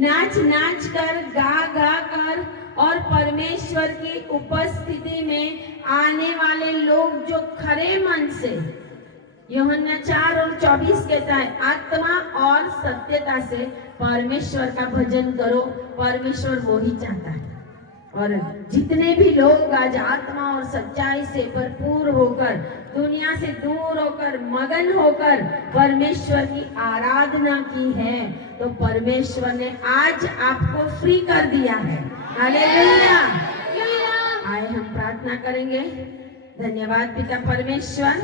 नाच नाच कर, गा गा कर और परमेश्वर की उपस्थिति में आने वाले लोग जो खरे मन से, यूहन्ना 4 और 24 कहता है, आत्मा और सत्यता से परमेश्वर का भजन करो। परमेश्वर वो ही चाहता है। और जितने भी लोग आज आत्मा और सच्चाई से भरपूर होकर, दुनिया से दूर होकर, मगन होकर परमेश्वर की आराधना की है, तो परमेश्वर ने आज आपको फ्री कर दिया है। हालेलुया। आए हम प्रार्थना करेंगे। धन्यवाद पिता परमेश्वर,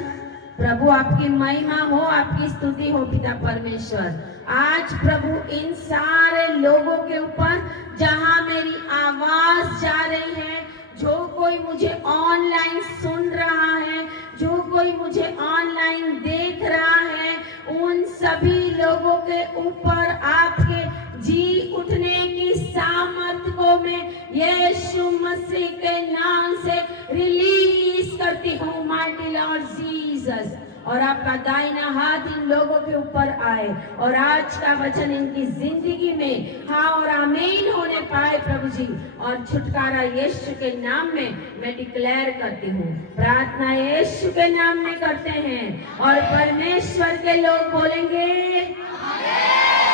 प्रभु आपकी महिमा हो, आपकी स्तुति हो पिता परमेश्वर। आज प्रभु इन सारे लोगों के ऊपर जहां मेरी आवाज जा रही है, जो कोई मुझे ऑनलाइन सुन रहा है, जो कोई मुझे ऑनलाइन देख रहा है, उन सभी लोगों के ऊपर आपके जी उठने की सामर्थ को मैं यीशु मसीह के नाम से रिलीज करती हूँ, माइटी लॉर्ड जीसस। और आपका दाहिना हाथ इन लोगों के ऊपर आए और आज का वचन इनकी जिंदगी में हाँ और आमीन होने पाए प्रभु जी। और छुटकारा यीशु के नाम में मैं डिक्लेयर करती हूँ। प्रार्थना यीशु के नाम में करते हैं और परमेश्वर के लोग बोलेंगे,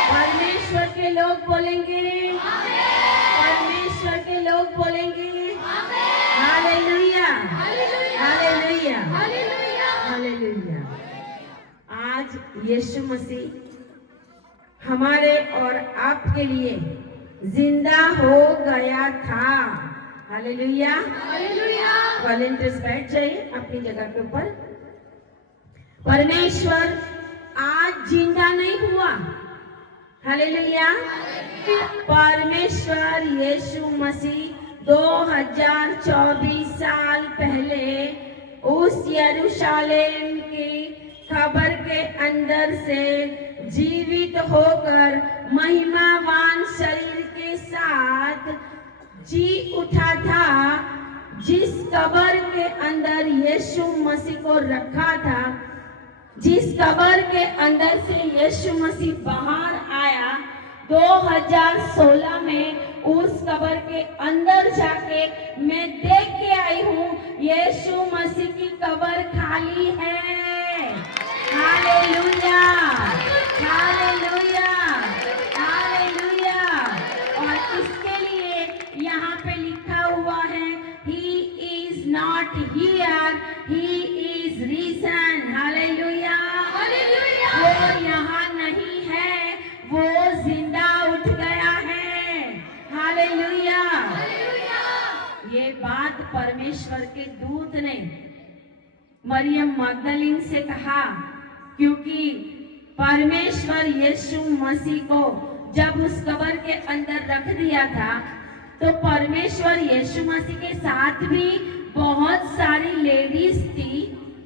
परमेश्वर के लोग बोलेंगे, परमेश्वर के लोग बोलेंगे हालेलुया, हालेलुया, हालेलुया। आज यीशु मसीह हमारे और आपके लिए जिंदा हो गया था। Hallelujah, hallelujah. वॉलंटियर्स बैठ जाइए अपनी जगह के ऊपर। परमेश्वर आज जिंदा नहीं हुआ। हालेलुया। परमेश्वर यीशु मसीह 2024 साल पहले उस यरूशलेम की खबर के अंदर से जीवित होकर महिमावान शरीर के साथ जी उठा था। जिस कब्र के अंदर यीशु मसीह को रखा था, जिस कब्र के अंदर से यीशु मसीह बाहर आया, 2016 में उस कब्र के अंदर जाके मैं देख के आई हूँ यीशु मसीह की कब्र खाली है। Hallelujah, hallelujah, hallelujah. और इसके लिए यहाँ पे लिखा हुआ है, He is not here, He is risen। Hallelujah, hallelujah. वो यहाँ नहीं है, वो जिंदा उठ गया है। Hallelujah, hallelujah. ये बात परमेश्वर के दूत ने मरियम मगदलीन से कहा, क्योंकि परमेश्वर यीशु मसीह को जब उस कब्र के अंदर रख दिया था, तो परमेश्वर यीशु मसीह के साथ भी बहुत सारी लेडीज थी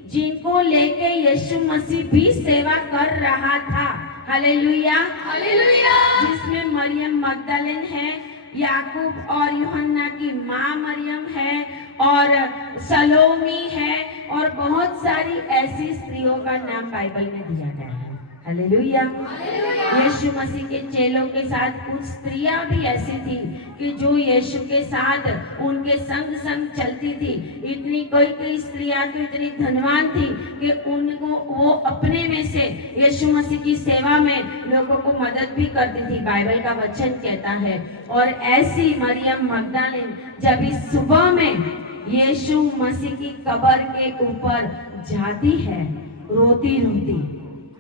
जिनको लेके यीशु मसीह भी सेवा कर रहा था। Hallelujah, hallelujah. जिसमें मरियम मगदलीन है, याकूब और यूहन्ना की माँ मरियम है, और सलोमी है, और बहुत सारी ऐसी स्त्रियों का नाम बाइबल में दिया गया है। हालेलुया। यीशु मसीह के चेलों के साथ कुछ स्त्रियां भी ऐसी थी कि जो यीशु के साथ उनके संग संग चलती थी। इतनी कोई स्त्रियां तो इतनी धनवान थी कि उनको वो अपने में से यीशु मसीह की सेवा में लोगों को मदद भी करती थी, बाइबल का वचन कहता है। और ऐसी मरियम मगदलीन जब इस सुबह में यीशु मसीह की कब्र के ऊपर जाती है, रोती रोती,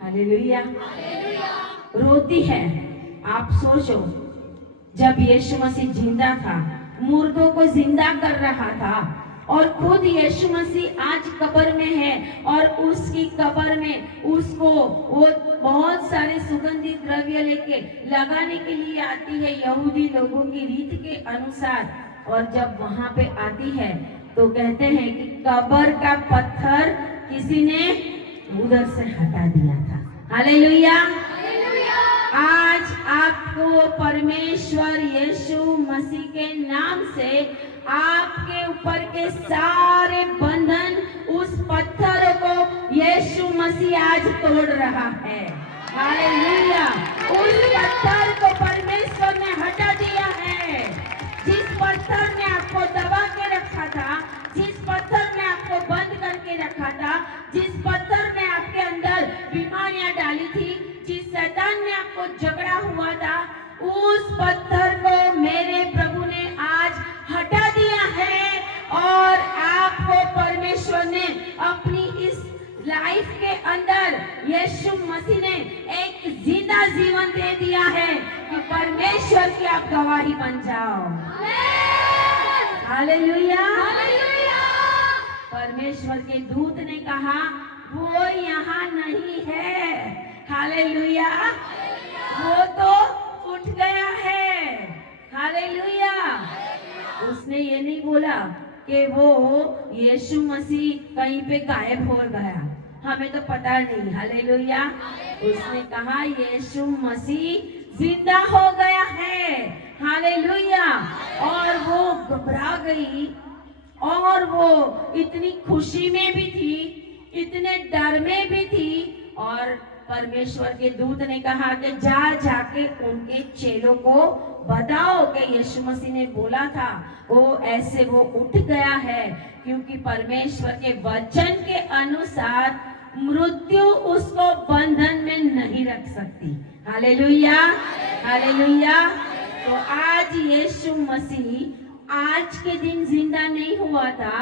हालेलुया, रोती है। आप सोचो, जब यीशु मसीह जिंदा था, मुर्दों को जिंदा कर रहा था, और खुद यीशु मसीह आज कब्र में है, और उसकी कब्र में उसको वो बहुत सारे सुगंधित द्रव्य लेके लगाने के लिए आती है यहूदी लोगों की रीत के अनुसार। और जब वहां पे आती है तो कहते हैं कि कब्र का पत्थर किसी ने उधर से हटा दिया था। हालेलुया, आज आपको परमेश्वर यीशु मसीह के नाम से आपके ऊपर के सारे बंधन, उस पत्थरों को यीशु मसीह आज तोड़ रहा है। हालेलुया। उस पत्थर को परमेश्वर ने उस पत्थर को मेरे प्रभु ने आज हटा दिया है और आपको परमेश्वर ने अपनी इस लाइफ के अंदर यीशु मसीह ने एक जिंदा जीवन दे दिया है कि परमेश्वर की आप गवाही बन जाओ। हालेलुया। परमेश्वर के दूत ने कहा वो यहाँ नहीं है। हालेलुया। वो तो उठ गया है। हालेलुया। उसने ये नहीं बोला कि वो यीशु मसीह कहीं पे गायब हो गया, हमें तो पता नहीं। हालेलुया। उसने कहा यीशु मसीह जिंदा हो गया है। हालेलुया। और वो घबरा गई और वो इतनी खुशी में भी थी, इतने डर में भी थी। और परमेश्वर के दूत ने कहा कि जाके उनके चेलों को बताओ कि यीशु मसीह ने बोला था वो ऐसे वो उठ गया है, क्योंकि परमेश्वर के वचन के अनुसार मृत्यु उसको बंधन में नहीं रख सकती। हालेलुया। हालेलुया। तो आज यीशु मसीह आज के दिन जिंदा नहीं हुआ था।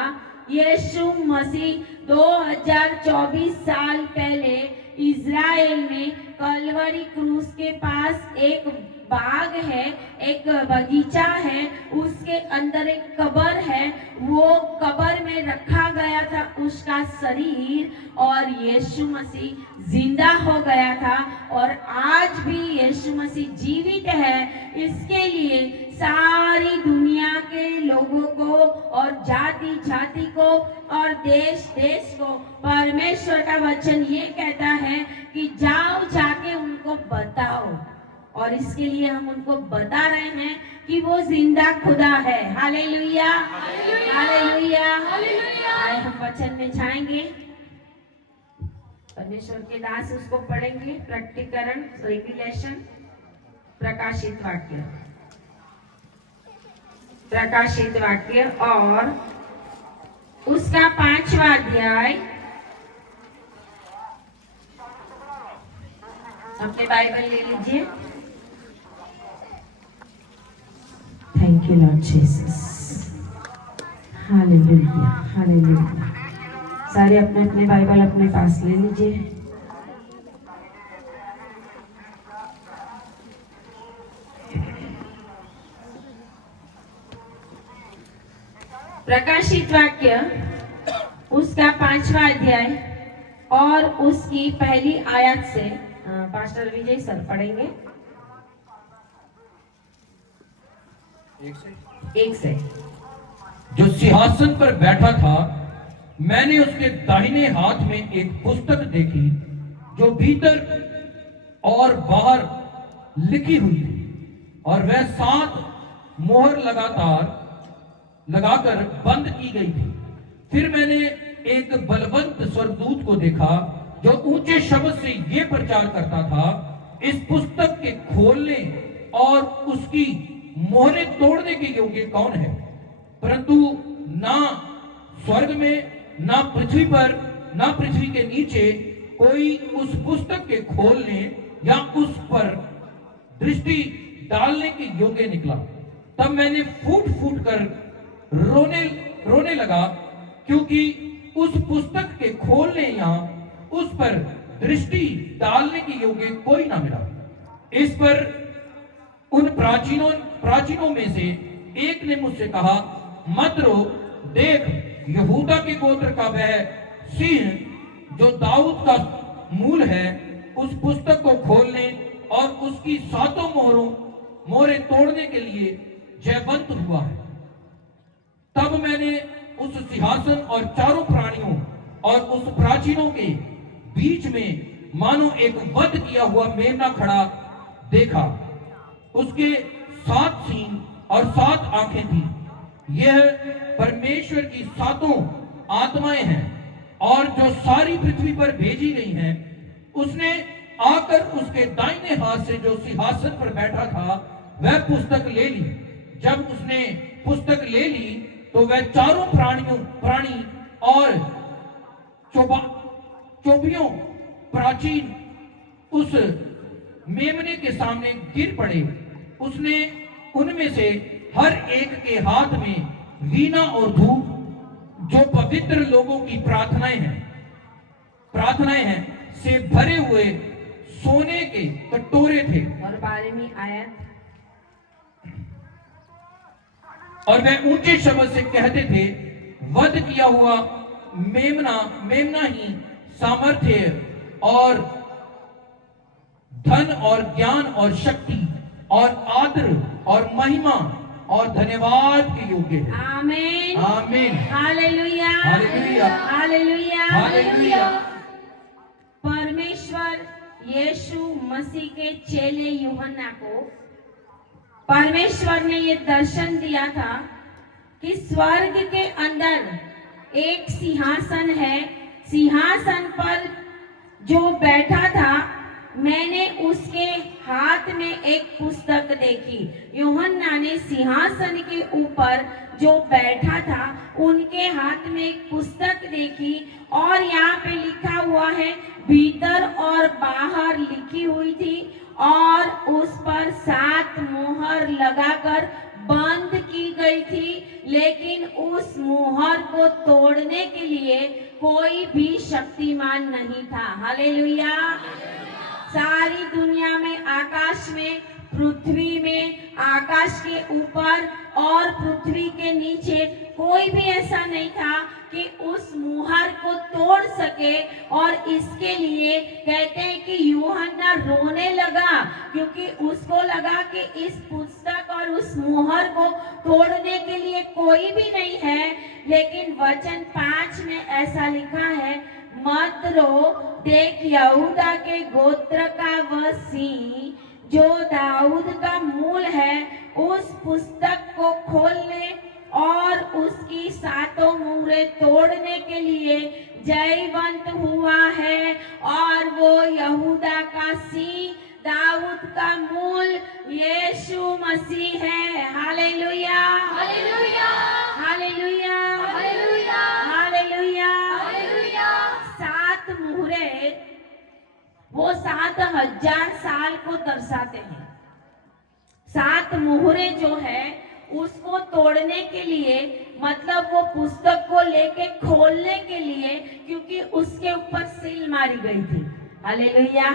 यीशु मसीह 2024 साल पहले इज़राइल में कलवरी क्रूस के पास एक बाग है, एक बगीचा है, उसके अंदर एक कब्र है। वो कब्र में रखा गया था उसका शरीर और यीशु मसीह जिंदा हो गया था। और आज भी यीशु मसीह जीवित है। इसके लिए सारी दुनिया के लोगों को और जाति जाति को और देश देश को परमेश्वर का वचन ये कहता है कि जाओ जाके उनको बताओ। और इसके लिए हम उनको बता रहे हैं कि वो जिंदा खुदा है। हालेलुया। हालेलुया। आए हम वचन में जाएंगे, परमेश्वर के दास उसको पढ़ेंगे। प्रकटीकरण, रेविलेशन, प्रकाशित वाक्य, प्रकाशित वाक्य और उसका 5वां अध्याय। अपने बाइबल ले लीजिए। Thank you Lord Jesus. Hallelujah. Hallelujah. सारे अपने अपने बाइबल अपने पास ले लीजिए। प्रकाशित वाक्य उसका 5वां अध्याय और उसकी पहली आयत से पास्टर विजय सर पढ़ेंगे। एक से। जो सिंहासन पर बैठा था, मैंने उसके दाहिने हाथ में एक पुस्तक देखी जो भीतर और बाहर लिखी हुई थी, और वह 7 मोहर लगाकर बंद की गई थी। फिर मैंने एक बलवंत स्वर्गदूत को देखा जो ऊंचे शब्द से यह प्रचार करता था, इस पुस्तक के खोलने और उसकी मोहरें तोड़ने के योग्य कौन है? परंतु ना स्वर्ग में, ना पृथ्वी पर, ना पृथ्वी के नीचे कोई उस पुस्तक के खोलने या उस पर दृष्टि डालने के योग्य निकला। तब मैंने फूट फूट कर रोने लगा, क्योंकि उस पुस्तक के खोलने या उस पर दृष्टि डालने के योग्य कोई ना मिला। इस पर उन प्राचीनों में से एक ने मुझसे कहा, मत रो, देख, यहूदा के गोत्र का वह सिंह जो दाऊद का मूल है, उस पुस्तक को खोलने और उसकी 7 मोहरें तोड़ने के लिए जयवंत हुआ है। तब मैंने उस सिंहासन और 4 प्राणियों और उस प्राचीनों के बीच में मानो एक वध किया हुआ मेमना खड़ा देखा। उसके 7 सींग और 7 आंखें थी। यह परमेश्वर की 7 आत्माएं हैं और जो सारी पृथ्वी पर भेजी गई हैं। उसने आकर उसके दाहिने हाथ से जो सिंहासन पर बैठा था वह पुस्तक ले ली। जब उसने पुस्तक ले ली तो वह 4 प्राणी और चोपियों प्राचीन उस मेमने के सामने गिर पड़े उसने उनमें से हर एक के हाथ में वीणा और धूप, जो पवित्र लोगों की प्रार्थनाएं हैं से भरे हुए सोने के कटोरे थे। और 12वीं आयत, और वे ऊंचे शब्द से कहते थे, वध किया हुआ मेमना ही सामर्थ्य और धन और ज्ञान और शक्ति और आदर और महिमा और धन्यवाद के योग्य है। आमीन, आमीन, हालेलुया, हालेलुया, हालेलुया, हालेलुया। परमेश्वर यीशु मसीह के चेले यूहन्ना को परमेश्वर ने ये दर्शन दिया था कि स्वर्ग के अंदर एक सिंहासन है, सिंहासन पर जो बैठा था, मैंने उसके हाथ में एक पुस्तक देखी। यूहन्ना ने सिंहासन के ऊपर जो बैठा था उनके हाथ में एक पुस्तक देखी, और यहाँ पे लिखा हुआ है, भीतर और बाहर लिखी हुई थी, और उस पर 7 मोहर लगाकर बंद की गई थी, लेकिन उस मोहर को तोड़ने के लिए कोई भी शक्तिमान नहीं था। हालेलुया। सारी दुनिया में, आकाश में, पृथ्वी में, आकाश के ऊपर और पृथ्वी के नीचे कोई भी ऐसा नहीं था कि उस मुहर को तोड़ सके। और इसके लिए कहते हैं कि यूहन्ना रोने लगा, क्योंकि उसको लगा कि इस पुस्तक और उस मुहर को तोड़ने के लिए कोई भी नहीं है। लेकिन वचन 5 में ऐसा लिखा है, मत रो, देख यहूदा के गोत्र का वह सिंह जो दाऊद का मूल है, उस पुस्तक को खोलने और उसकी 7 मुहरें तोड़ने के लिए जयवंत हुआ है। और वो यहूदा का सिंह, दाऊद का मूल यीशु मसीह है। Hallelujah, hallelujah, hallelujah, hallelujah, hallelujah. Hallelujah. 7 मुहरे वो 7000 साल को दर्शाते हैं। 7 मुहरे जो है उसको तोड़ने के लिए, मतलब वो पुस्तक को लेके खोलने के लिए, क्योंकि उसके ऊपर सील मारी गई थी। हालेलुया।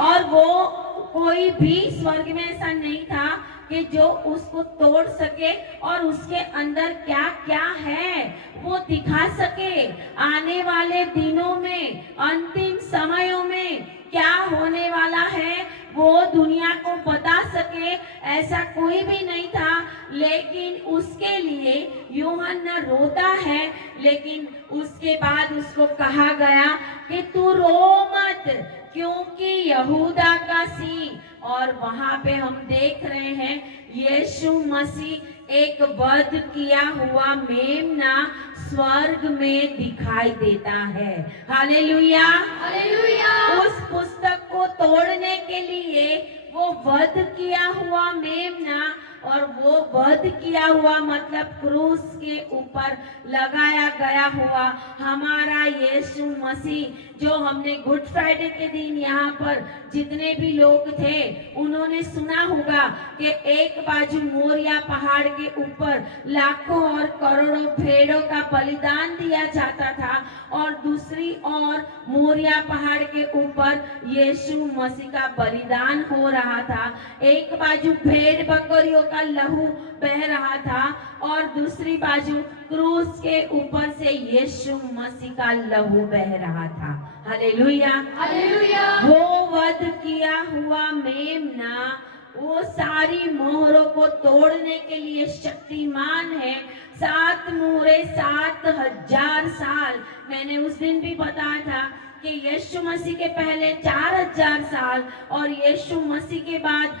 और वो कोई भी स्वर्ग में ऐसा नहीं था कि जो उसको तोड़ सके और उसके अंदर क्या क्या है वो दिखा सके। आने वाले दिनों में, अंतिम समयों में क्या होने वाला है वो दुनिया को बता सके, ऐसा कोई भी नहीं था। लेकिन उसके लिए यूहन्ना रोता है, लेकिन उसके बाद उसको कहा गया कि तू रो मत, क्योंकि यहूदा का सिंह। और वहां पे हम देख रहे हैं यीशु मसीह एक वध किया हुआ मेमना स्वर्ग में दिखाई देता है। Hallelujah, hallelujah. उस पुस्तक को तोड़ने के लिए वो वध किया हुआ मेमना, और वो वध किया हुआ मतलब क्रूस के ऊपर लगाया गया हुआ हमारा यीशु मसीह, जो हमने गुड फ्राइडे के दिन यहाँ पर जितने भी लोग थे उन्होंने सुना होगा कि एक बाजू मोरिया पहाड़ के ऊपर लाखों और करोड़ों भेड़ों का बलिदान दिया जाता था, और दूसरी ओर मोरिया पहाड़ के ऊपर यीशु मसीह का बलिदान हो रहा था। एक बाजू भेड़ बकरियों का लहू बह रहा था, और दूसरी बाजू क्रूस के ऊपर से यीशु मसीह का लहू बह रहा था। Hallelujah, hallelujah. वो वध किया हुआ मेमना वो सारी मोहरों को तोड़ने के लिए शक्तिमान है। 7 मोहरें 7000 साल, मैंने उस दिन भी बताया था कि यीशु मसीह के पहले 4000 साल और यीशु मसीह के बाद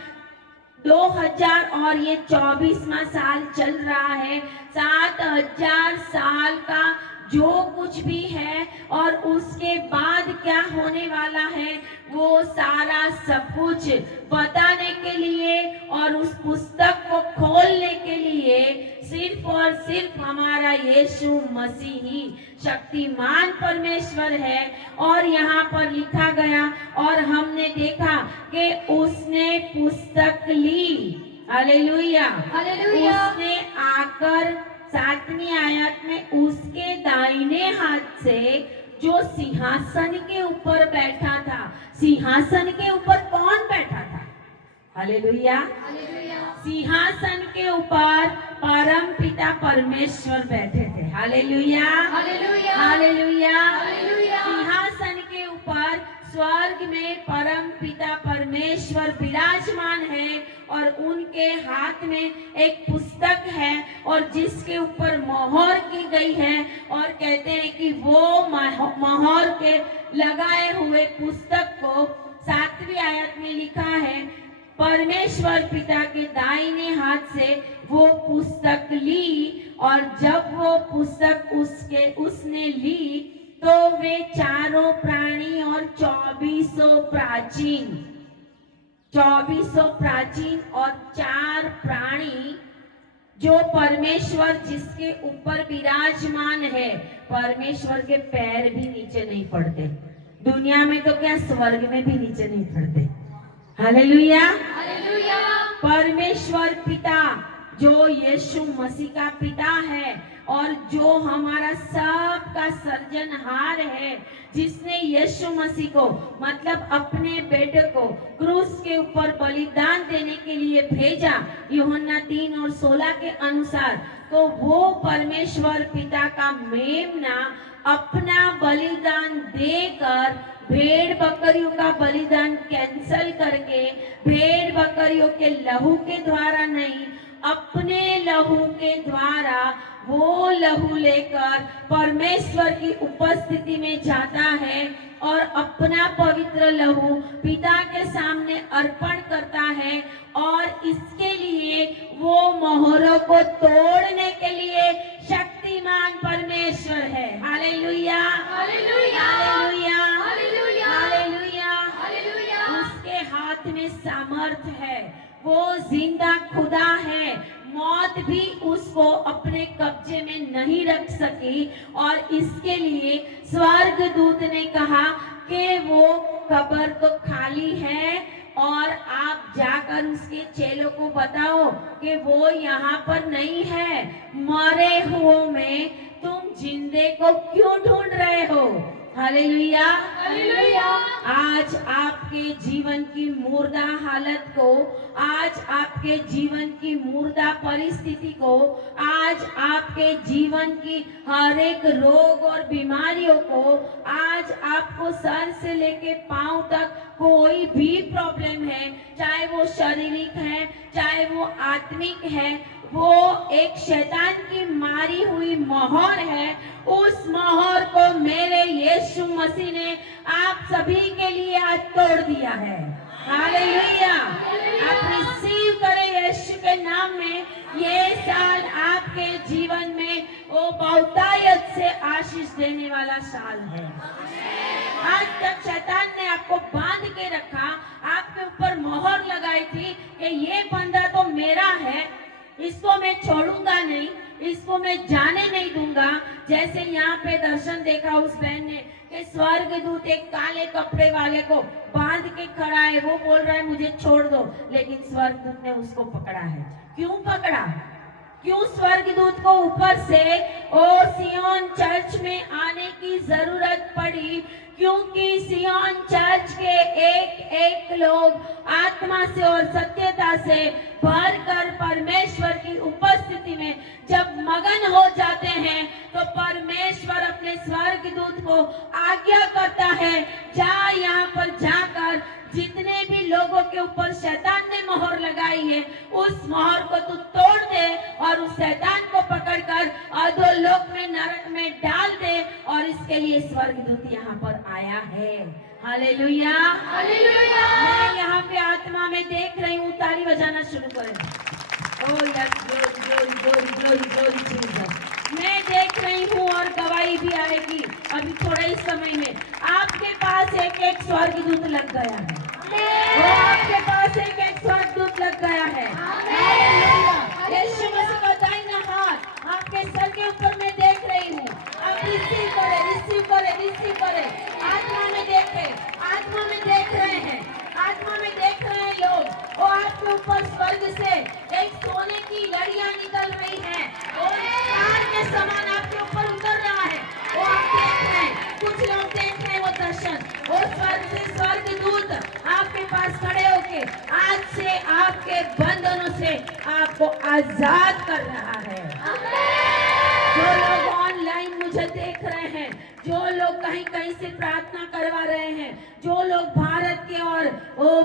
2000, और ये 24वां साल चल रहा है। 7000 साल का जो कुछ भी है और उसके बाद क्या होने वाला है वो सारा सब कुछ बताने के लिए और उस पुस्तक को खोलने के लिए सिर्फ सिर्फ हमारा यीशु मसीह ही शक्तिमान परमेश्वर है। और यहाँ पर लिखा गया और हमने देखा कि उसने पुस्तक ली, हालेलुया, हालेलुया। उसने आकर 7वीं आयत में उसके दाहिने हाथ से जो सिंहासन के ऊपर बैठा था, सिंहासन के ऊपर कौन बैठा था? हालेलुया। हालेलुया। सिंहासन के ऊपर परम पिता परमेश्वर बैठे थे। Hallelujah, hallelujah. हालेलुया। हालेलुया। सिंहासन के ऊपर स्वर्ग में परम पिता परमेश्वर विराजमान है और उनके हाथ में एक पुस्तक है और जिसके ऊपर मोहर की गई है और कहते हैं कि वो मोहर के लगाए हुए पुस्तक को 7वीं आयत में लिखा है, परमेश्वर पिता के दाहिने हाथ से वो पुस्तक ली। और जब वो पुस्तक उसने ली तो वे चारों प्राणी और 2400 प्राचीन और 4 प्राणी जो परमेश्वर जिसके ऊपर विराजमान है, परमेश्वर के पैर भी नीचे नहीं पड़ते। दुनिया में तो क्या, स्वर्ग में भी नीचे नहीं पड़ते। Hallelujah, hallelujah. परमेश्वर पिता जो यीशु मसीह का पिता है और जो हमारा सबका सर्जनहार है, जिसने यीशु मसीह को मतलब अपने बेटे को क्रूस के ऊपर बलिदान देने के लिए भेजा, यूहन्ना 3 और 16 के अनुसार, तो वो परमेश्वर पिता का मेमना अपना बलिदान देकर भेड़ बकरियों का बलिदान कैंसल करके, भेड़ बकरियों के लहू के द्वारा नहीं, अपने लहू के द्वारा वो लहू लेकर परमेश्वर की उपस्थिति में जाता है और अपना पवित्र लहू पिता के सामने अर्पण करता है। और इसके लिए वो मोहरों को तोड़ने के लिए शक्तिमान परमेश्वर है। Hallelujah, hallelujah. Hallelujah, hallelujah. Hallelujah. Hallelujah. उसके हाथ में सामर्थ है, वो जिंदा खुदा है, मौत भी उसको अपने कब्जे में नहीं रख सकी। और इसके लिए स्वर्गदूत ने कहा कि वो कब्र तो खाली है और आप जाकर उसके चेलों को बताओ कि वो यहाँ पर नहीं है। मरे हुओं में तुम जिंदे को क्यों ढूंढ रहे हो? Hallelujah, hallelujah. आज आपके जीवन की मुर्दा हालत को, आज आपके जीवन की मुर्दा परिस्थिति को, आज आपके जीवन की हर एक रोग और बीमारियों को, आज आपको सर से लेके पांव तक कोई भी प्रॉब्लम है, चाहे वो शारीरिक है चाहे वो आत्मिक है, वो एक शैतान की मारी हुई मोहर है। उस मोहर को मेरे यीशु मसीह ने आप सभी के लिए आज तोड़ दिया है। हालेलुया, आप रिसीव करें यीशु के नाम में। ये साल आपके जीवन में वो बहुतायत से आशीष देने वाला साल है। आज तक शैतान ने आपको बांध के रखा, आपके ऊपर मोहर लगाई थी कि ये बंदा तो मेरा है, इसको मैं छोड़ूंगा नहीं, इसको मैं जाने नहीं दूंगा। जैसे यहाँ पे दर्शन देखा उस बहन ने कि स्वर्गदूत एक काले कपड़े वाले को बांध के खड़ा है, वो बोल रहा है मुझे छोड़ दो, लेकिन स्वर्गदूत ने उसको पकड़ा है। क्यों पकड़ा? क्यों स्वर्गदूत को ऊपर से और सियोन चर्च में आने की जरूरत पड़ी? क्योंकि सियोन चर्च के एक एक लोग आत्मा से और सत्यता से भरकर परमेश्वर की उपस्थिति में जब मगन हो जाते हैं तो परमेश्वर अपने स्वर्गदूत को आज्ञा करता है, जा यहाँ पर जाकर जितने भी लोगों के ऊपर शैतान ने मोहर लगाई है उस मोहर को तू तोड़ दे और उस शैतान को पकड़कर अधोलोक में नरक में डाल दे। और इसके लिए स्वर्गदूत यहाँ पर आया है। Hallelujah, hallelujah. मैं यहाँ पे आत्मा में देख रही हूँ, ताली बजाना शुरू करें। Oh yes, glory glory glory glory glory Jesus. मैं देख रही हूँ और गवाही भी आएगी अभी थोड़े ही समय में। आपके पास एक एक स्वर्गदूत लग गया है, वो आपके पास एक एक स्वर्गदूत लग गया है। हालेलुया। यीशु मसीह का दाहिना हाथ स्वर्ग से एक सोने की लड़ियां निकल रही है और कार के समान आपके ऊपर उतर रहा है। वो आप देख रहे हैं, कुछ लोग देख रहे हैं वो दर्शन। और स्वर्ग से स्वर्गदूत आपके पास खड़े होके आज से आपके बंधनों से आपको आजाद कर रहा है। जो लोग ऑनलाइन मुझे देख रहे हैं, जो लोग कहीं कहीं से प्रार्थना करवा रहे हैं, जो लोग भारत के और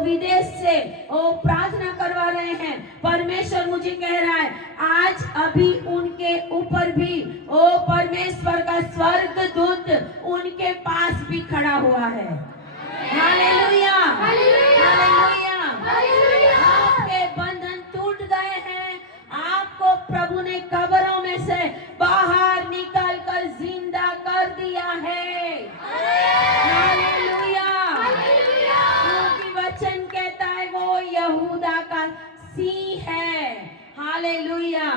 विदेश से प्रार्थना करवा रहे हैं, परमेश्वर मुझे कह रहा है आज अभी उनके ऊपर भी परमेश्वर का स्वर्गदूत उनके पास भी खड़ा हुआ है। Hallelujah, hallelujah, hallelujah. आपके बंधन टूट गए हैं, आपको प्रभु ने कब्रों में से बाहर निकाल कर जिंदा कर दिया है। हालेलुया, क्योंकि वचन कहता है वो यहूदा का सिंह है। हालेलुया,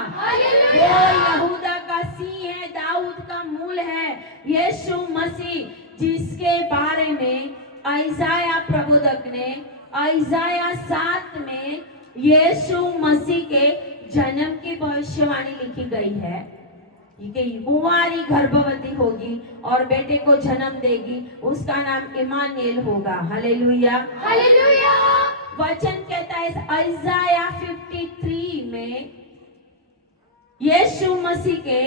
वो यहूदा का सिंह है, दाऊद का मूल है, यीशु मसीह, जिसके बारे में आइजाया प्रबोधक ने आइजाया 7 में यीशु मसीह के जन्म की भविष्यवाणी लिखी गई है कि कुंवारी गर्भवती होगी और बेटे को जन्म देगी, उसका नाम इमानुएल होगा। Hallelujah, hallelujah. वचन कहता है आइजाया 53 में यीशु मसीह के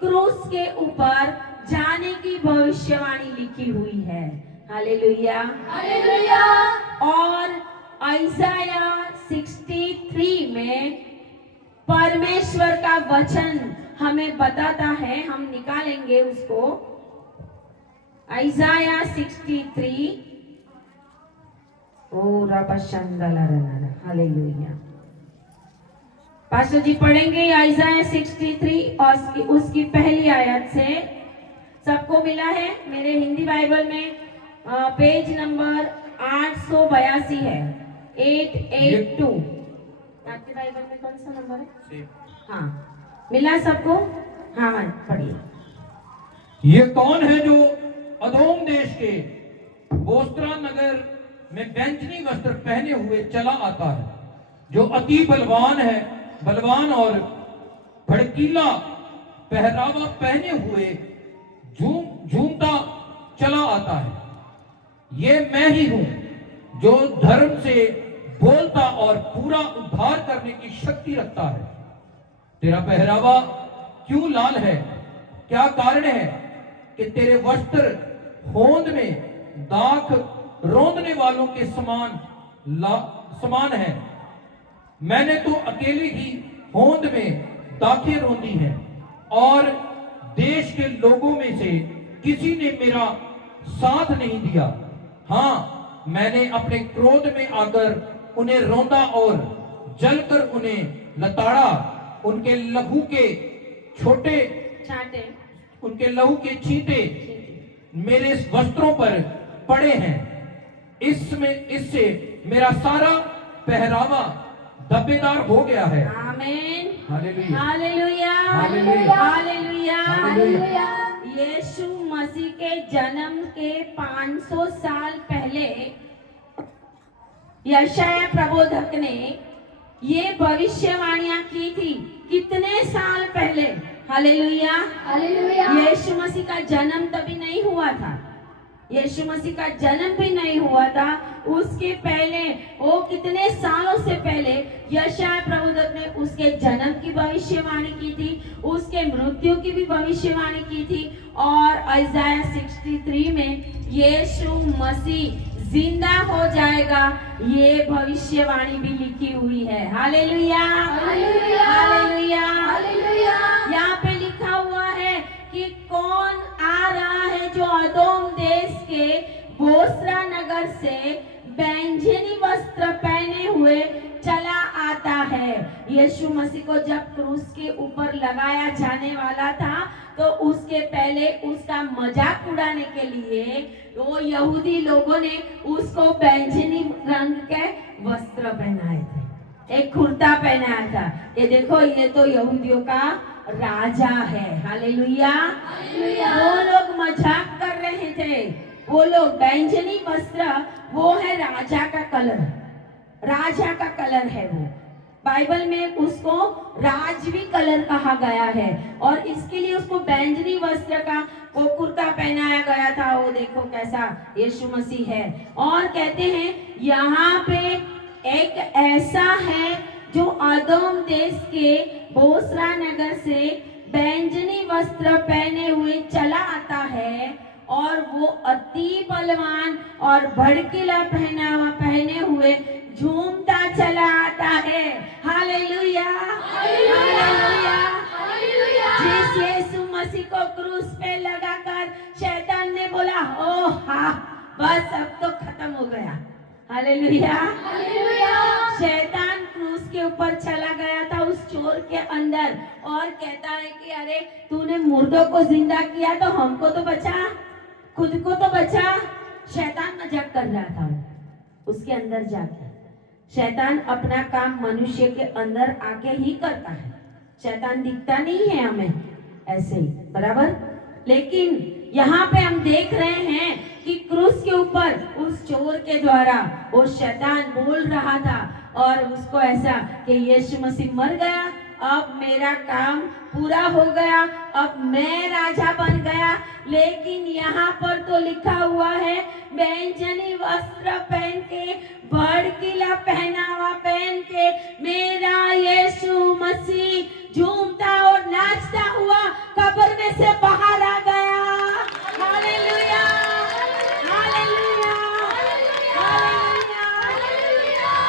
क्रूस के ऊपर जाने की भविष्यवाणी लिखी हुई है। Hallelujah, hallelujah. और आइजाया 63 में परमेश्वर का वचन हमें बताता है, हम निकालेंगे उसको। आइजाया 63, ओ हालेलुया। पास्टर जी पढ़ेंगे आइजाया 63 और उसकी पहली आयत से। सबको मिला है? मेरे हिंदी बाइबल में पेज नंबर 882 है, 882। आपके बाइबल में कौन सा नंबर है? हाँ, मिला सबको? हाँ हाँ, पढ़िए। ये कौन है जो अदोम देश के बोस्त्रा नगर में बैंजनी वस्त्र पहने हुए चला आता है, जो अति बलवान है, बलवान और भड़कीला पहरावा पहने हुए झूमता चला आता है। ये मैं ही हूं जो धर्म से बोलता और पूरा उद्धार करने की शक्ति रखता है। तेरा पहरावा क्यों लाल है? क्या कारण है कि तेरे वस्त्र होंद में दाख रोंदने वालों के समान है? मैंने तो अकेले ही होंद में दाखें रोंदी हैं और देश के लोगों में से किसी ने मेरा साथ नहीं दिया। हाँ, मैंने अपने क्रोध में आकर उन्हें रोंदा और जलकर उन्हें लताड़ा। उनके लहू के छोटे छांटे, उनके लहू के छींटे मेरे वस्त्रों पर पड़े हैं। इससे मेरा सारा पहरावा धब्बेदार हो गया है। आमीन, hallelujah, hallelujah, hallelujah, hallelujah, hallelujah. Yeshu Masih के जन्म के 500 साल पहले यशायाह प्रबोधक ने ये भविष्यवाणियां की थी। कितने साल पहले? Hallelujah, hallelujah. यीशु मसीह का जन्म तभी नहीं हुआ था, यीशु मसीह का जन्म भी नहीं हुआ था। उसके पहले वो कितने सालों से पहले यशायाह प्रबोधक ने उसके जन्म की भविष्यवाणी की थी, उसके मृत्यु की भी भविष्यवाणी की थी। और आइजाया 63 में यीशु मसीह जिंदा हो जाएगा, ये भविष्यवाणी भी लिखी हुई है। Hallelujah, hallelujah, hallelujah, hallelujah. यहाँ पे लिखा हुआ है कि कौन आ रहा है जो अदोम देश के बोस्रा नगर से बैंजनी वस्त्र पहने हुए चला आता है। यीशु मसीह को जब क्रूस के ऊपर लगाया जाने वाला था तो उसके पहले उसका मजाक उड़ाने के लिए वो यहूदी लोगों ने उसको बैंजनी रंग के वस्त्र पहनाए थे, एक कुर्ता पहनाया था कि देखो ये तो यहूदियों का राजा है। हालेलुया, वो लोग मजाक कर रहे थे। वो लोग बैंजनी वस्त्र वो है राजा का कलर, राजा का कलर है वो। बाइबल में उसको राजवी कलर कहा गया है और इसके लिए उसको बैंगनी वस्त्र का वो कुर्ता पहनाया गया था। वो देखो कैसा यीशु मसीह है। और कहते हैं यहाँ पे एक ऐसा है जो अदोम देश के बोसरा नगर से बैंगनी वस्त्र पहने हुए चला आता है और वो अति बलवान और भड़कीला पहनावा पहने हुए झूमता चला आता है। Hallelujah, hallelujah. जिस यीशु मसीह को क्रूस पे लगाकर शैतान ने बोला ओ हाँ बस अब तो खत्म हो गया। हालेलुया, शैतान क्रूस के ऊपर चला गया था उस चोर के अंदर और कहता है कि अरे तूने मुर्दों को जिंदा किया तो हमको तो बचा, खुद को तो बचा। शैतान मजाक कर रहा था उसके अंदर जाके। शैतान अपना काम मनुष्य के अंदर आके ही करता है। शैतान दिखता नहीं है हमें ऐसे ही, बराबर। लेकिन यहाँ पे हम देख रहे हैं कि क्रूस के ऊपर उस चोर के द्वारा वो शैतान बोल रहा था और उसको ऐसा कि यीशु मसीह मर गया, अब मेरा काम पूरा हो गया, अब मैं राजा बन गया। लेकिन यहाँ पर तो लिखा हुआ है बैंगनी वस्त्र पहन के, भड़कीला पहनावा पहन के मेरा यीशु मसीह झूमता और नाचता हुआ कब्र में से बाहर आ गया। Hallelujah, hallelujah, hallelujah.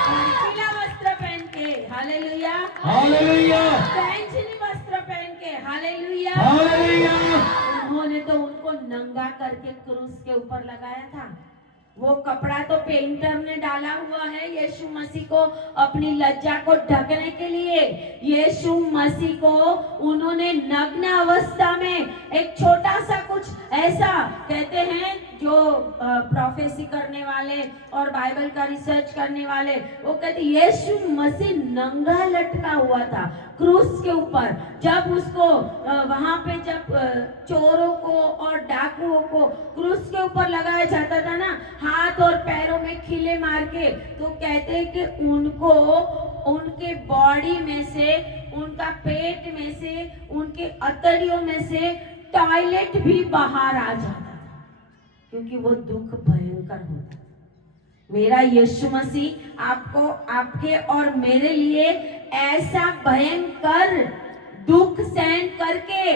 भड़कीला वस्त्र पहन के, हालेलुया, हालेलुया, बैंगनी वस्त्र पहन के, हालेलुया, हालेलुया। उन्होंने तो उनको नंगा करके क्रूस के ऊपर लगाया था। वो कपड़ा तो पेंटर ने डाला हुआ है यीशु मसीह को अपनी लज्जा को ढकने के लिए। यीशु मसीह को उन्होंने नग्न अवस्था में एक छोटा सा कुछ ऐसा, कहते हैं जो प्रोफेसी करने वाले और बाइबल का रिसर्च करने वाले, वो कहते यीशु मसीह नंगा लटका हुआ था क्रूस के ऊपर। जब उसको वहां पे जब चोरों को और डाकुओं को क्रूस के ऊपर लगाया जाता था ना, हाथ और पैरों में खिले मार के, तो कहते हैं कि उनको उनके बॉडी में से, उनका पेट में से, उनके अतड़ियों में से टॉयलेट भी बाहर आ जाता था, क्योंकि वो दुख भयंकर होता। मेरा यीशु मसीह आपको, आपके और मेरे लिए ऐसा भयंकर दुख सहन करके,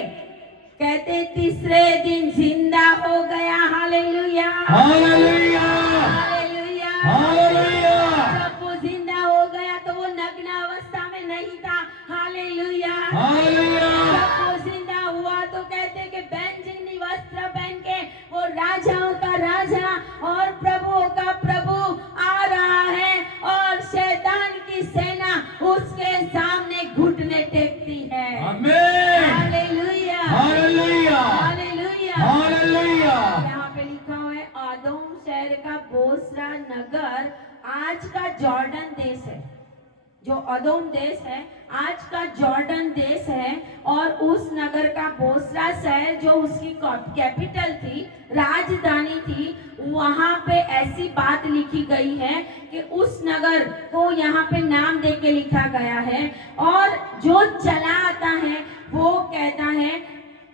कहते तीसरे दिन जिंदा हो गया। Hallelujah, hallelujah, hallelujah, hallelujah. जब वो जिंदा हो गया तो वो नग्न अवस्था में नहीं था। Hallelujah, hallelujah. जब वो जिंदा हुआ तो कहते कि बैंगनी वस्त्र पहन के वो राजाओं का राजा और प्रभुओं का प्रभु आ रहा है और शैतान की सेना उसके सामने घुटने टेकती है। आमीन, हालेलुया, हालेलुया, हालेलुया, हालेलुया। यहाँ पे लिखा हुआ है आदोम शहर का बोसरा नगर आज का जॉर्डन देश है। जो अदोम देश है आज का जॉर्डन देश है और उस नगर का बोसरा शहर जो उसकी कैपिटल थी, राजधानी थी, वहां पे ऐसी बात लिखी गई है कि उस नगर को यहाँ पे नाम दे के लिखा गया है। और जो चला आता है वो कहता है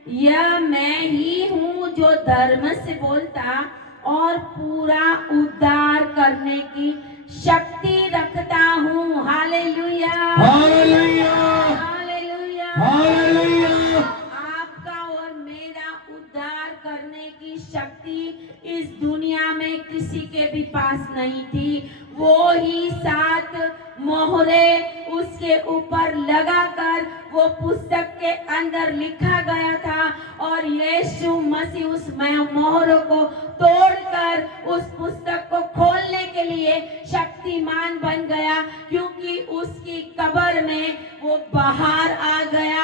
यह मैं ही हूँ जो धर्म से बोलता और पूरा उद्धार करने की शक्ति रखता हूँ। Hallelujah, hallelujah, hallelujah, hallelujah. आपका और मेरा उद्धार करने की शक्ति इस दुनिया में किसी के भी पास नहीं थी। वो ही 7 मोहरे उसके ऊपर लगाकर वो पुस्तक के अंदर लिखा गया था और यीशु मसीह उस मोहरों को तोड़कर उस पुस्तक को खोलने के लिए शक्तिमान बन गया, क्योंकि उसकी कब्र में वो बाहर आ गया।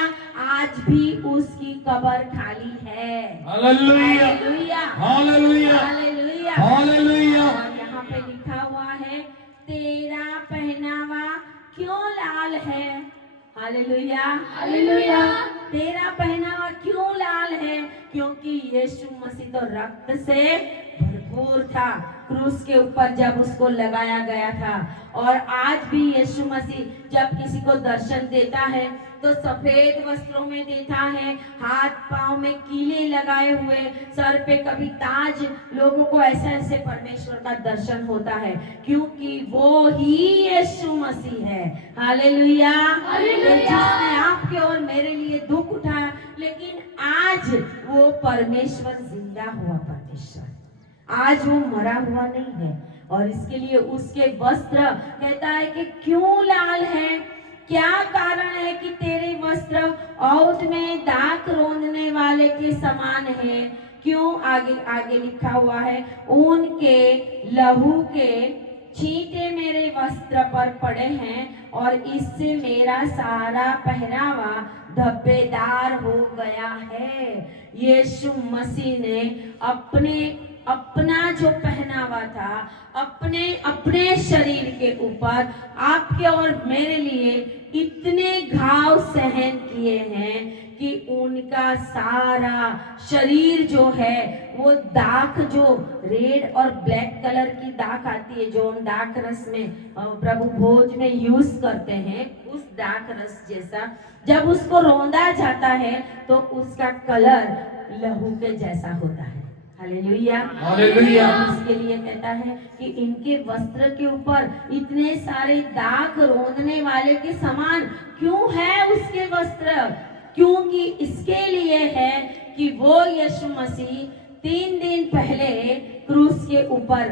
आज भी उसकी कब्र खाली है। Hallelujah, hallelujah, hallelujah, hallelujah, hallelujah. और यहाँ पे लिखा हुआ है तेरा पहनावा क्यों लाल है। Hallelujah, hallelujah. तेरा पहनावा क्यों लाल है? क्योंकि यीशु मसीह तो रक्त से भरपूर भोर था क्रूस के ऊपर जब उसको लगाया गया था। और आज भी यीशु मसीह जब किसी को दर्शन देता है तो सफेद वस्त्रों में देता है, हाथ पांव में कीले लगाए हुए, सर पे कभी ताज, लोगों को ऐसे परमेश्वर का दर्शन होता है, क्योंकि वो ही यीशु मसीह है। हालेलुया। जिसने आपके और मेरे लिए दुख उठाया, लेकिन आज वो परमेश्वर जिंदा हुआ परमेश्वर, आज वो मरा हुआ नहीं है। और इसके लिए उसके वस्त्र कहता है कि क्यों लाल है, क्या कारण है कि तेरे वस्त्र औंध में दाग रोंदने वाले के समान है। क्यों, आगे लिखा हुआ है, उनके लहू के छींटे मेरे वस्त्र पर पड़े हैं और इससे मेरा सारा पहनावा धब्बेदार हो गया है। यीशु मसीह ने अपना जो पहनावा था अपने शरीर के ऊपर आपके और मेरे लिए इतने घाव सहन किए हैं कि उनका सारा शरीर जो है वो दाख, जो रेड और ब्लैक कलर की दाख आती है, जो हम दाख रस में प्रभु भोज में यूज करते हैं, उस दाख रस जैसा जब उसको रौंदा जाता है तो उसका कलर लहू के जैसा होता है। Hallelujah, hallelujah. इसके लिए कहता है कि इनके वस्त्र के ऊपर इतने सारे दाग रोंदने वाले के समान क्यों है उसके वस्त्र, क्योंकि इसके लिए है कि वो यीशु मसीह 3 दिन पहले क्रूस के ऊपर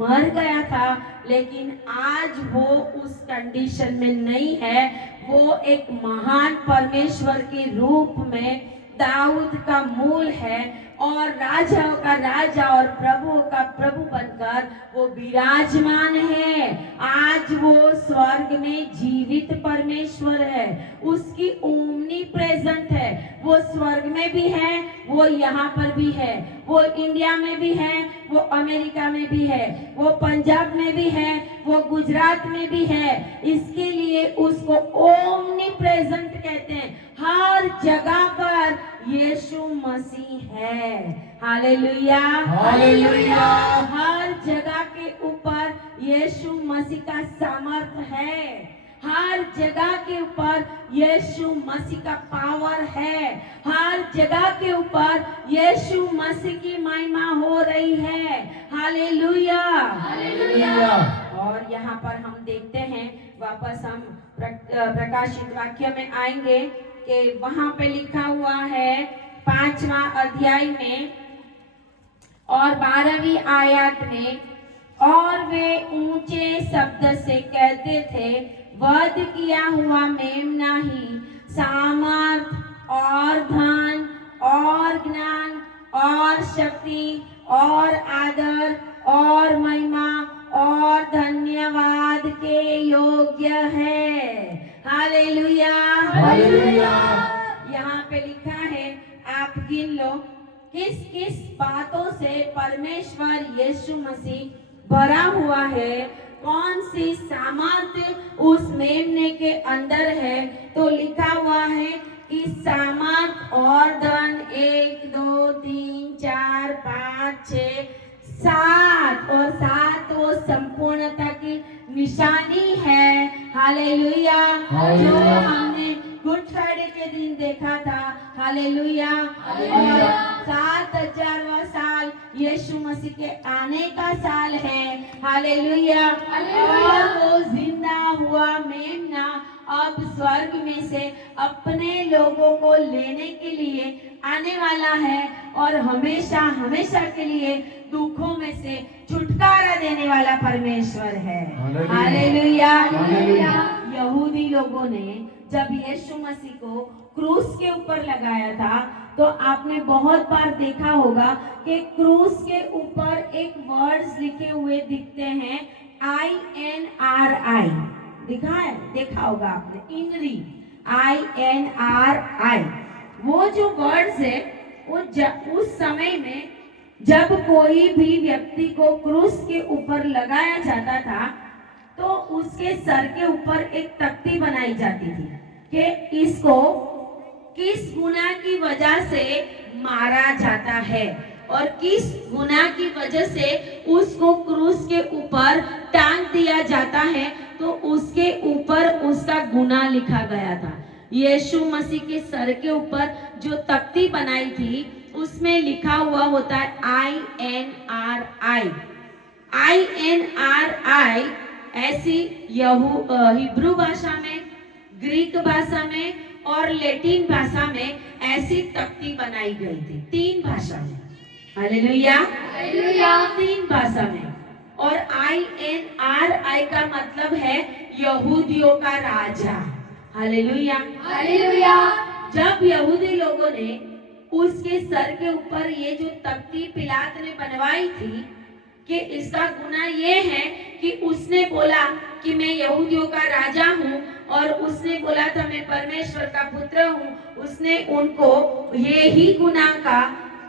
मर गया था, लेकिन आज वो उस कंडीशन में नहीं है। वो एक महान परमेश्वर के रूप में दाऊद का मूल है और राजाओं का राजा और प्रभुओं का प्रभु बनकर वो विराजमान है। आज वो स्वर्ग में जीवित परमेश्वर है, उसकी ओमनी प्रेजेंट है। वो स्वर्ग में भी है, वो यहाँ पर भी है, वो इंडिया में भी है, वो अमेरिका में भी है, वो पंजाब में भी है, वो गुजरात में भी है। इसके लिए उसको ओमनी प्रेजेंट कहते हैं। हर जगह पर यीशु मसीह है। Hallelujah, hallelujah. हर जगह के ऊपर यीशु मसीह का सामर्थ है, हर जगह के ऊपर यीशु मसीह का पावर है, हर जगह के ऊपर यीशु मसीह की महिमा हो रही है। Hallelujah, hallelujah. और यहाँ पर हम देखते हैं, वापस हम प्रकाशित वाक्य में आएंगे कि वहां पे लिखा हुआ है 5वां अध्याय में और 12वीं आयत में, और वे ऊंचे शब्द से कहते थे, वध किया हुआ मेमना ही सामर्थ और धन और ज्ञान और शक्ति और आदर और महिमा और धन्यवाद के योग्य है। Hallelujah, hallelujah. यहाँ पे लिखा है, आप गिन लो किस किस बातों से परमेश्वर यीशु मसीह भरा हुआ है, कौन सी सामर्थ्य उस मेमने के अंदर है। तो लिखा हुआ है कि सामर्थ और धन 1 2 3 4 5 6 7 और 7 वो संपूर्णता की निशानी है। हालेलुया, जो हमने गुड फ्राइडे के दिन देखा था। हालेलुया। 7000वां साल यीशु मसीह के आने का साल है। हालेलुया। और वो जिंदा हुआ मेमना अब स्वर्ग में से अपने लोगों को लेने के लिए आने वाला है और हमेशा हमेशा के लिए दुखों में से छुटकारा देने वाला परमेश्वर है। हालेलुया। यहूदी लोगों ने जब यीशु मसीह को क्रूस के ऊपर लगाया था तो आपने बहुत बार देखा होगा कि क्रूस के ऊपर एक वर्ड्स लिखे हुए दिखते हैं, INRI देखा होगा आपने, इनरी, INRI। वो जो वर्ड्स है वो उस समय में जब कोई भी व्यक्ति को क्रूस के ऊपर लगाया जाता था तो उसके सर के ऊपर एक तख्ती बनाई जाती थी कि इसको किस गुनाह की वजह से मारा जाता है। और किस गुनाह की वजह से उसको क्रूस के ऊपर टांग दिया जाता है, तो उसके ऊपर उसका गुनाह लिखा गया था। यीशु मसीह के सर के ऊपर जो तख्ती बनाई थी उसमें लिखा हुआ होता है INRI। INRI ऐसी हिब्रू भाषा में, ग्रीक भाषा में और लैटिन भाषा में ऐसी तख्ती बनाई गई थी, 3 भाषा में। Hallelujah, hallelujah. 3 भाषा में। और INRI का मतलब है यहूदियों का राजा। Hallelujah, hallelujah. जब यहूदी लोगों ने उसके सर के ऊपर ये जो तख्ती पिलात ने बनवाई थी कि इसका गुनाह ये है कि उसने बोला कि मैं यहूदियों का राजा हूँ, और उसने बोला था मैं परमेश्वर का पुत्र हूँ, उसने उनको ये ही गुनाह का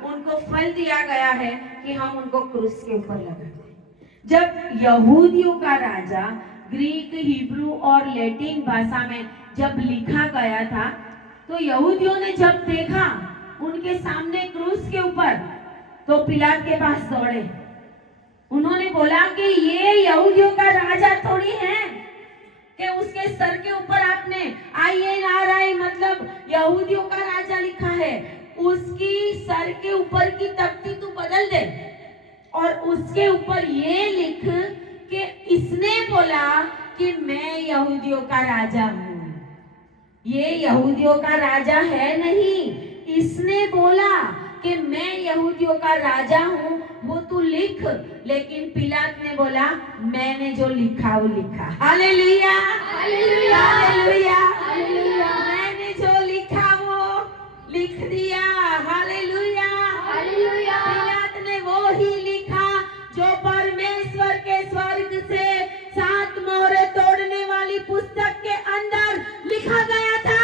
उनको फल दिया गया है कि हम उनको क्रूस के ऊपर लगा दें। जब यहूदियों का राजा ग्रीक, हिब्रू और लैटिन भाषा में जब लिखा गया था, तो यहूदियों ने जब देखा उनके सामने क्रूस के ऊपर, तो पिलात के पास दौड़े। उन्होंने बोला कि ये यहूदियों का राजा थोड़ी है कि उसके सर के ऊपर आपने INRI मतलब यहूदियों का राजा लिखा है। उसकी सर के ऊपर की तख्ती तू बदल दे और उसके ऊपर ये लिख कि इसने बोला कि मैं यहूदियों का राजा हूँ। ये यहूदियों का राजा है नहीं, इसने बोला कि मैं यहूदियों का राजा हूँ, वो तू लिख। लेकिन पिलात ने बोला मैंने जो लिखा वो लिखा। Hallelujah, hallelujah. Hallelujah, hallelujah. मैंने जो लिखा वो लिख दिया। Hallelujah, hallelujah. पिलात ने वो ही लिखा जो परमेश्वर के स्वर्ग से 7 मोहरें तोड़ने वाली पुस्तक के अंदर लिखा गया था।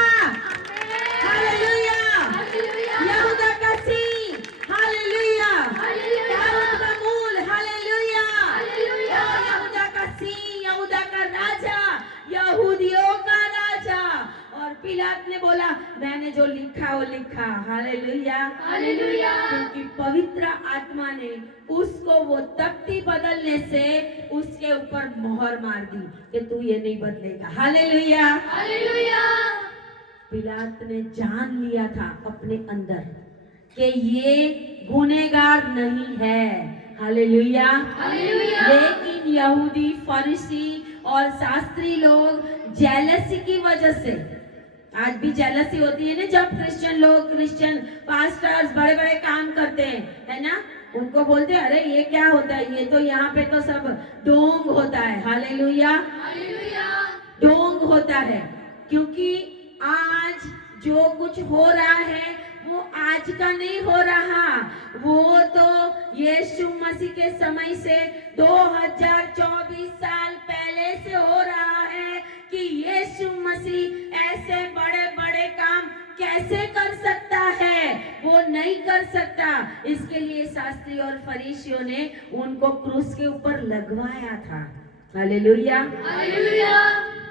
Hallelujah, hallelujah. यहूदा का सिंह, हालेलुया, हालेलुया। दाऊद का मूल, हालेलुया, हालेलुया। यहूदा का सिंह, यहूदा का राजा, यहूदियों का राजा। और पिलात ने बोला मैंने जो लिखा वो लिखा। Hallelujah, hallelujah. क्योंकि पवित्र आत्मा ने उसको वो तख्ती बदलने से उसके ऊपर मोहर मार दी कि तू ये नहीं बदलेगा। Hallelujah, hallelujah. पिलात ने जान लिया था अपने अंदर कि ये गुनहगार नहीं है। Hallelujah, hallelujah. लेकिन यहूदी, फरीसी और शास्त्री लोग जेलसी की वजह से, आज भी जेलसी होती है ना, जब क्रिश्चियन पास्टर्स बड़े बड़े काम करते हैं, है ना, उनको बोलते हैं अरे ये क्या होता है, ये तो यहाँ पे तो सब ढोंग होता है। Hallelujah, hallelujah. ढोंग होता है, क्योंकि आज जो कुछ हो रहा है वो आज का नहीं हो रहा, वो तो यीशु मसीह के समय से 2024 साल पहले से हो रहा है कि यीशु मसीह ऐसे बड़े बड़े काम कैसे कर सकता है, वो नहीं कर सकता। इसके लिए शास्त्री और फरीसियों ने उनको क्रूस के ऊपर लगवाया था। Hallelujah, hallelujah.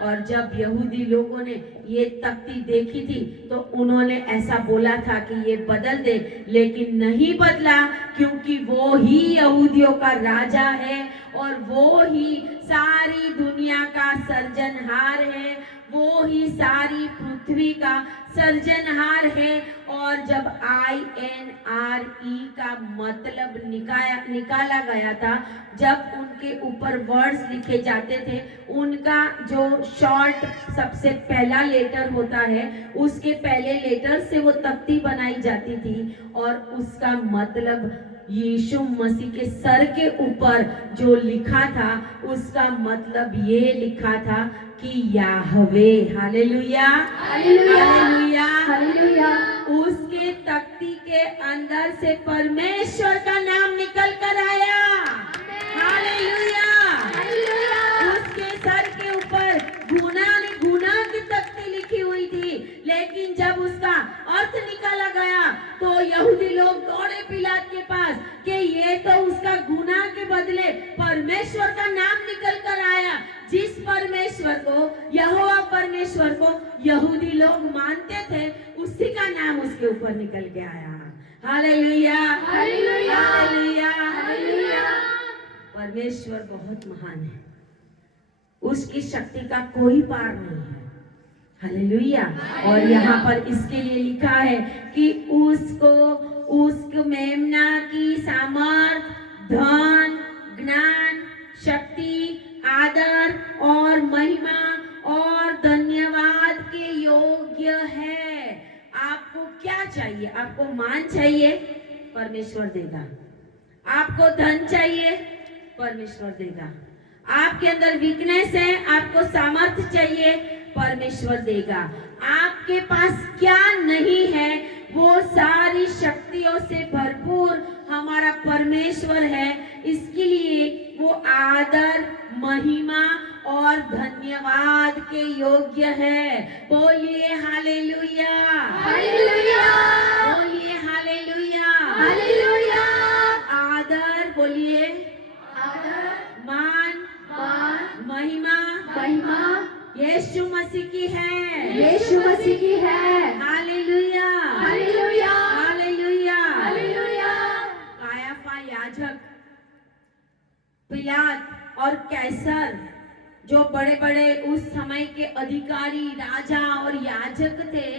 और जब यहूदी लोगों ने ये तख्ती देखी थी तो उन्होंने ऐसा बोला था कि ये बदल दे, लेकिन नहीं बदला, क्योंकि वो ही यहूदियों का राजा है और वो ही सारी दुनिया का सर्जनहार है, वो ही सारी पृथ्वी का सर्जनहार है। और जब INRE का मतलब निकाला गया था, जब उनके ऊपर वर्ड्स लिखे जाते थे, उनका जो शॉर्ट सबसे पहला लेटर होता है, उसके पहले लेटर से वो तख्ती बनाई जाती थी और उसका मतलब यीशु मसीह के सर के ऊपर जो लिखा था उसका मतलब ये लिखा था कि Yahweh. Hallelujah, hallelujah. Hallelujah, hallelujah. उसके तख्ती के अंदर से परमेश्वर का नाम निकल कर आया। Hallelujah, hallelujah. उसके सर के ऊपर गुनाह की तख्ती लिखी हुई थी, लेकिन जब उसका अर्थ निकाला गया तो यहूदी लोग दौड़े पिलात के पास कि ये तो उसका गुनाह के बदले परमेश्वर का नाम निकल कर आया, जिस परमेश्वर को, यहोवा परमेश्वर को यहूदी लोग मानते थे, उसी का नाम उसके ऊपर निकल के आया। Hallelujah, hallelujah, hallelujah. हालेलुया। परमेश्वर बहुत महान है, उसकी शक्ति का कोई पार नहीं है। हालेलुया। और यहाँ पर इसके लिए लिखा है कि उसको मेमना की सामर्थ, धन, ज्ञान, शक्ति, आदर और महिमा और धन्यवाद के योग्य है। आपको क्या चाहिए? आपको मान चाहिए, परमेश्वर देगा। आपको धन चाहिए, परमेश्वर देगा। आपके अंदर वीकनेस है, आपको सामर्थ्य चाहिए, परमेश्वर देगा। आपके पास क्या नहीं है, वो सारी शक्तियों से भरपूर हमारा परमेश्वर है। इसके लिए वो आदर, महिमा और धन्यवाद के योग्य है। बोलिए हालेलुया, हालेलुया, बोलिए हालेलुया। हालेलुया। आदर बोलिए, आदर, मान, मान, महिमा महिमा यीशु मसीह की है। यीशु मसीह की है। Hallelujah, hallelujah, hallelujah. हालेलुया। कायाफा याजक, पिलात और कैसर, जो बड़े बड़े उस समय के अधिकारी, राजा और याजक थे,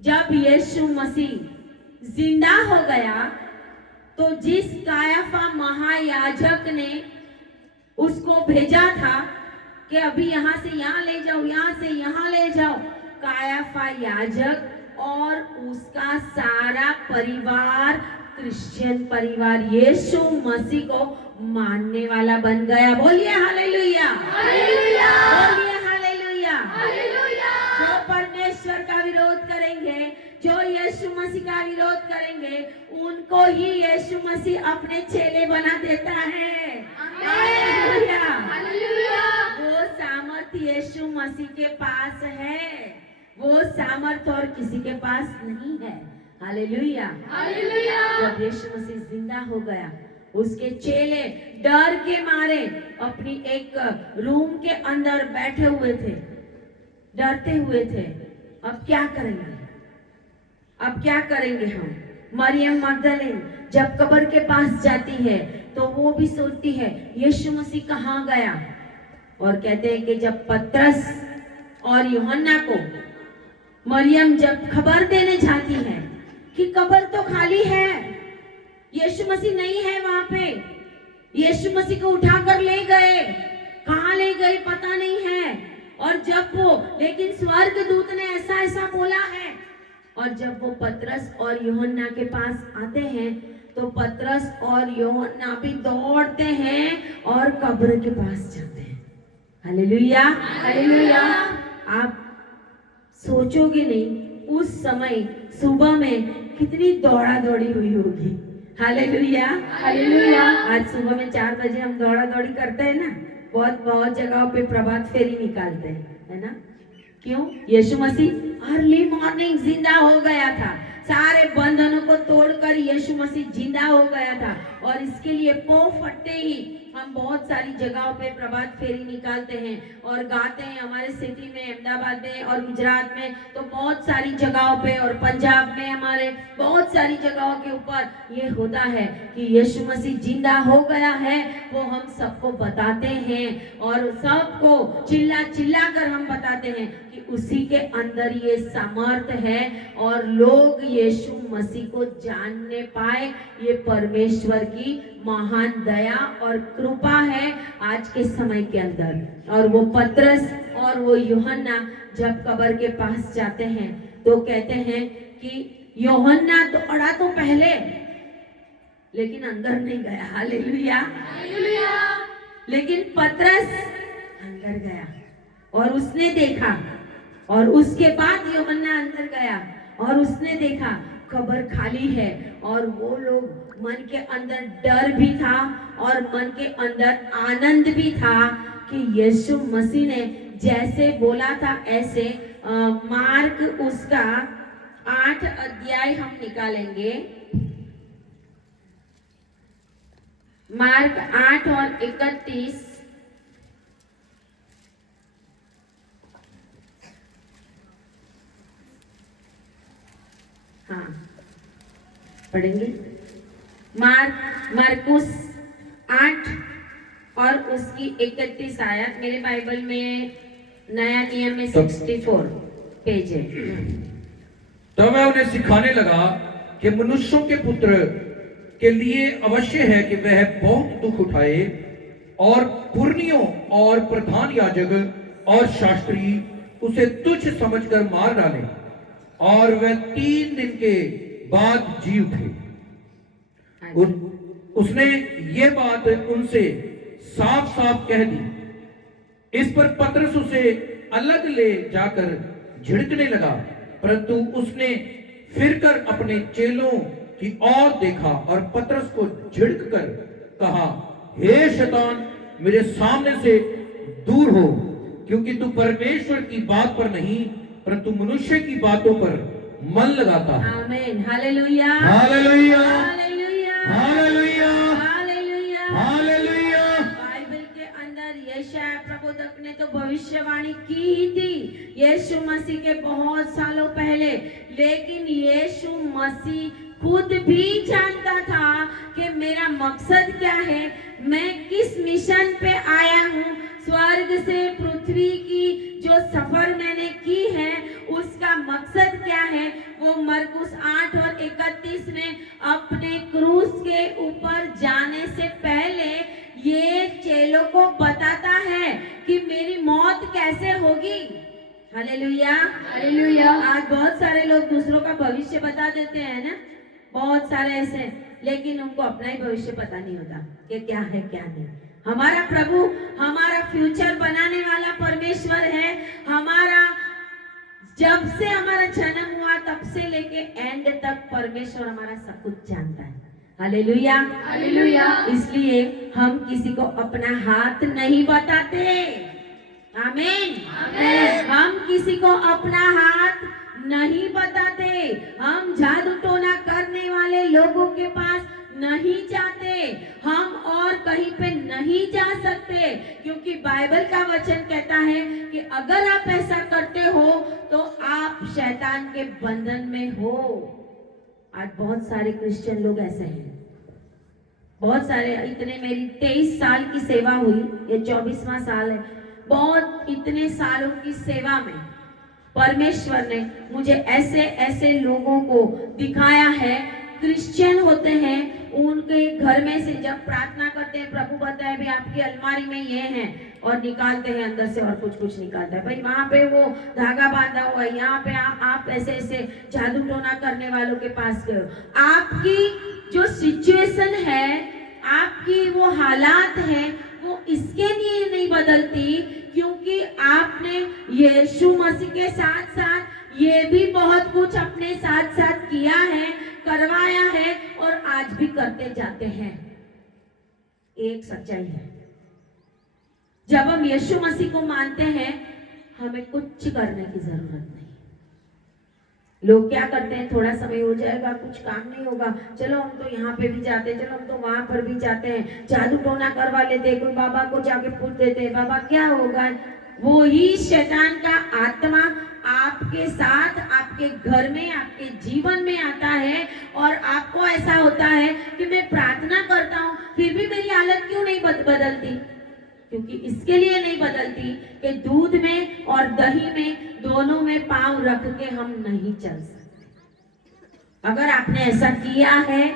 जब यीशु मसीह जिंदा हो गया तो जिस कायाफा महायाजक ने उसको भेजा था कि अभी यहाँ से यहाँ ले जाओ, यहाँ से यहाँ ले जाओ, कायाफा याजक और उसका सारा परिवार, क्रिश्चियन परिवार, यीशु मसीह को मानने वाला बन गया। बोलिए हालेलुया, हालेलुया, बोलिए हालेलुया। हालेलुया। जो परमेश्वर का विरोध करेंगे, जो यीशु मसीह का विरोध करेंगे, उनको ही यीशु मसीह अपने चेले बना देता है। हालेलुया। हालेलुया। वो सामर्थ यीशु मसीह के पास है, वो सामर्थ और किसी के पास नहीं है। हालेलुया। हालेलुया। जब यीशु मसीह जिंदा हो गया, उसके चेले डर के मारे अपनी एक रूम के अंदर बैठे हुए थे, डरते हुए थे। अब क्या करेंगे, अब क्या करेंगे हम? मरियम मगदलीन जब कब्र के पास जाती है तो वो भी सोचती है यीशु मसीह कहाँ गया। और कहते हैं कि जब पतरस और यूहन्ना को मरियम जब खबर देने जाती है कि कब्र तो खाली है, यीशु मसीह नहीं है वहां पे, यीशु मसीह को उठाकर ले गए, कहाँ ले गए पता नहीं है। और जब वो, लेकिन स्वर्ग दूत ने ऐसा ऐसा बोला है। और जब वो पतरस और यूहन्ना के पास आते हैं तो पतरस और यूहन्ना भी दौड़ते हैं और कब्र के पास जाते हैं। Hallelujah, hallelujah. आप सोचोगे नहीं उस समय सुबह में कितनी दौड़ा दौड़ी हुई होगी। Hallelujah, hallelujah. आज सुबह में 4 बजे हम दौड़ा दौड़ी करते हैं ना, बहुत जगहों पे प्रभात फेरी निकालते हैं, है ना? क्यों? यीशु मसीह अर्ली मॉर्निंग जिंदा हो गया था, सारे बंधनों को तोड़कर यीशु मसीह जिंदा हो गया था। और इसके लिए पौ फटते ही हम बहुत सारी जगहों पे प्रभात फेरी निकालते हैं और गाते हैं। हमारे सिटी में, अहमदाबाद में और गुजरात में तो बहुत सारी जगहों पे, और पंजाब में हमारे बहुत सारी जगहों के ऊपर ये होता है कि यीशु मसीह जिंदा हो गया है। वो हम सबको बताते हैं और सबको चिल्ला चिल्ला कर हम बताते हैं कि उसी के अंदर ये सामर्थ है और लोग यीशु मसीह को जानने पाए। ये परमेश्वर की महान दया और कृपा है आज के समय के अंदर। और वो पतरस और वो यूहन्ना जब कब्र के पास जाते हैं तो कहते हैं कि यूहन्ना दौड़ा तो पहले लेकिन अंदर नहीं गया। Hallelujah, hallelujah. लेकिन पतरस अंदर गया और उसने देखा, और उसके बाद यूहन्ना अंदर गया और उसने देखा कब्र खाली है। और वो लोग, मन के अंदर डर भी था और मन के अंदर आनंद भी था कि यीशु मसीह ने जैसे बोला था ऐसे। मार्क उसका 8 अध्याय हम निकालेंगे, मार्क 8 और 31। हाँ, पढ़ेंगे मरकुस 8 और उसकी 31 आयत। मेरे बाइबल में नया नियम में 64 पेज है। तब वह उन्हें सिखाने लगा कि मनुष्यों के पुत्र के लिए अवश्य है कि वह बहुत दुख उठाए और पुरनियों और प्रधान याजक और शास्त्री उसे तुच्छ समझकर मार डाले और वह 3 दिन के बाद जी उठे। उसने ये बात उनसे साफ साफ कह दी। इस पर पतरस उसे अलग ले जाकर झिड़कने लगा, परंतु उसने फिरकर अपने चेलों की ओर देखा और पतरस को झिड़क कर कहा, हे शैतान, मेरे सामने से दूर हो, क्योंकि तू परमेश्वर की बात पर नहीं परंतु मनुष्य की बातों पर मन लगाता है। आमीन, hallelujah, hallelujah, hallelujah, hallelujah, hallelujah, hallelujah. Bible के अंदर यशायाह प्रबोधक ने तो भविष्यवाणी की ही थी यीशु मसीह के बहुत सालों पहले, लेकिन यीशु मसीह खुद भी जानता था कि मेरा मकसद क्या है, मैं किस मिशन पे आया हूँ, स्वर्ग से पृथ्वी की जो सफर मैंने की है उसका मकसद क्या है। वो मरकुस 8 और 31 में अपने क्रूस के ऊपर जाने से पहले ये चेलों को बताता है कि मेरी मौत कैसे होगी। Hallelujah, hallelujah. आज बहुत सारे लोग दूसरों का भविष्य बता देते हैं ना, बहुत सारे ऐसे, लेकिन उनको अपना ही भविष्य पता नहीं होता कि क्या है क्या नहीं। हमारा प्रभु हमारा फ्यूचर बनाने वाला परमेश्वर है। हमारा जब से हमारा जन्म हुआ तब से लेके एंड तक परमेश्वर हमारा सब कुछ जानता है। Hallelujah, hallelujah. इसलिए हम किसी को अपना हाथ नहीं बताते। आमीन, आमीन। हम किसी को अपना हाथ नहीं बताते। हम जादू टोना करने वाले लोगों के पास नहीं जाते, हम और कहीं पे नहीं जा सकते, क्योंकि बाइबल का वचन कहता है कि अगर आप ऐसा करते हो तो आप शैतान के बंधन में हो। आज बहुत सारे क्रिश्चियन लोग ऐसे हैं, बहुत सारे, इतने, मेरी 23 साल की सेवा हुई, ये 24वां साल है, बहुत इतने सालों की सेवा में परमेश्वर ने मुझे ऐसे ऐसे लोगों को दिखाया है, क्रिश्चियन होते हैं, उनके घर में से जब प्रार्थना करते हैं, प्रभु बताए भी आपकी अलमारी में ये है, और निकालते हैं अंदर से और कुछ कुछ निकालता है, भाई वहां पे वो धागा बांधा हुआ है, यहाँ पे आप ऐसे ऐसे जादू टोना करने वालों के पास गए। आपकी जो सिचुएशन है, आपकी वो हालात है, वो इसके लिए नहीं बदलती क्योंकि आपने यीशु मसीह के साथ साथ ये भी बहुत कुछ अपने साथ साथ किया है, करवाया है और आज भी करते जाते हैं। एक सच्चाई है, जब हम यीशु मसीह को मानते हैं हमें कुछ करने की जरूरत नहीं। लोग क्या करते हैं, थोड़ा समय हो जाएगा, कुछ काम नहीं होगा, चलो हम तो यहाँ पे भी जाते हैं, चलो हम तो वहां पर भी जाते हैं, जादू टोना करवा लेते हैं, कोई बाबा को जाके पूछ देते हैं बाबा क्या होगा। वो ही शैतान का आत्मा आपके साथ, आपके घर में, आपके जीवन में आता है और आपको ऐसा होता है कि मैं प्रार्थना करता हूँ फिर भी मेरी हालत क्यों नहीं बदलती, क्योंकि इसके लिए नहीं बदलती कि दूध में और दही में दोनों में पांव रख के हम नहीं चल सकते। अगर आपने ऐसा किया है,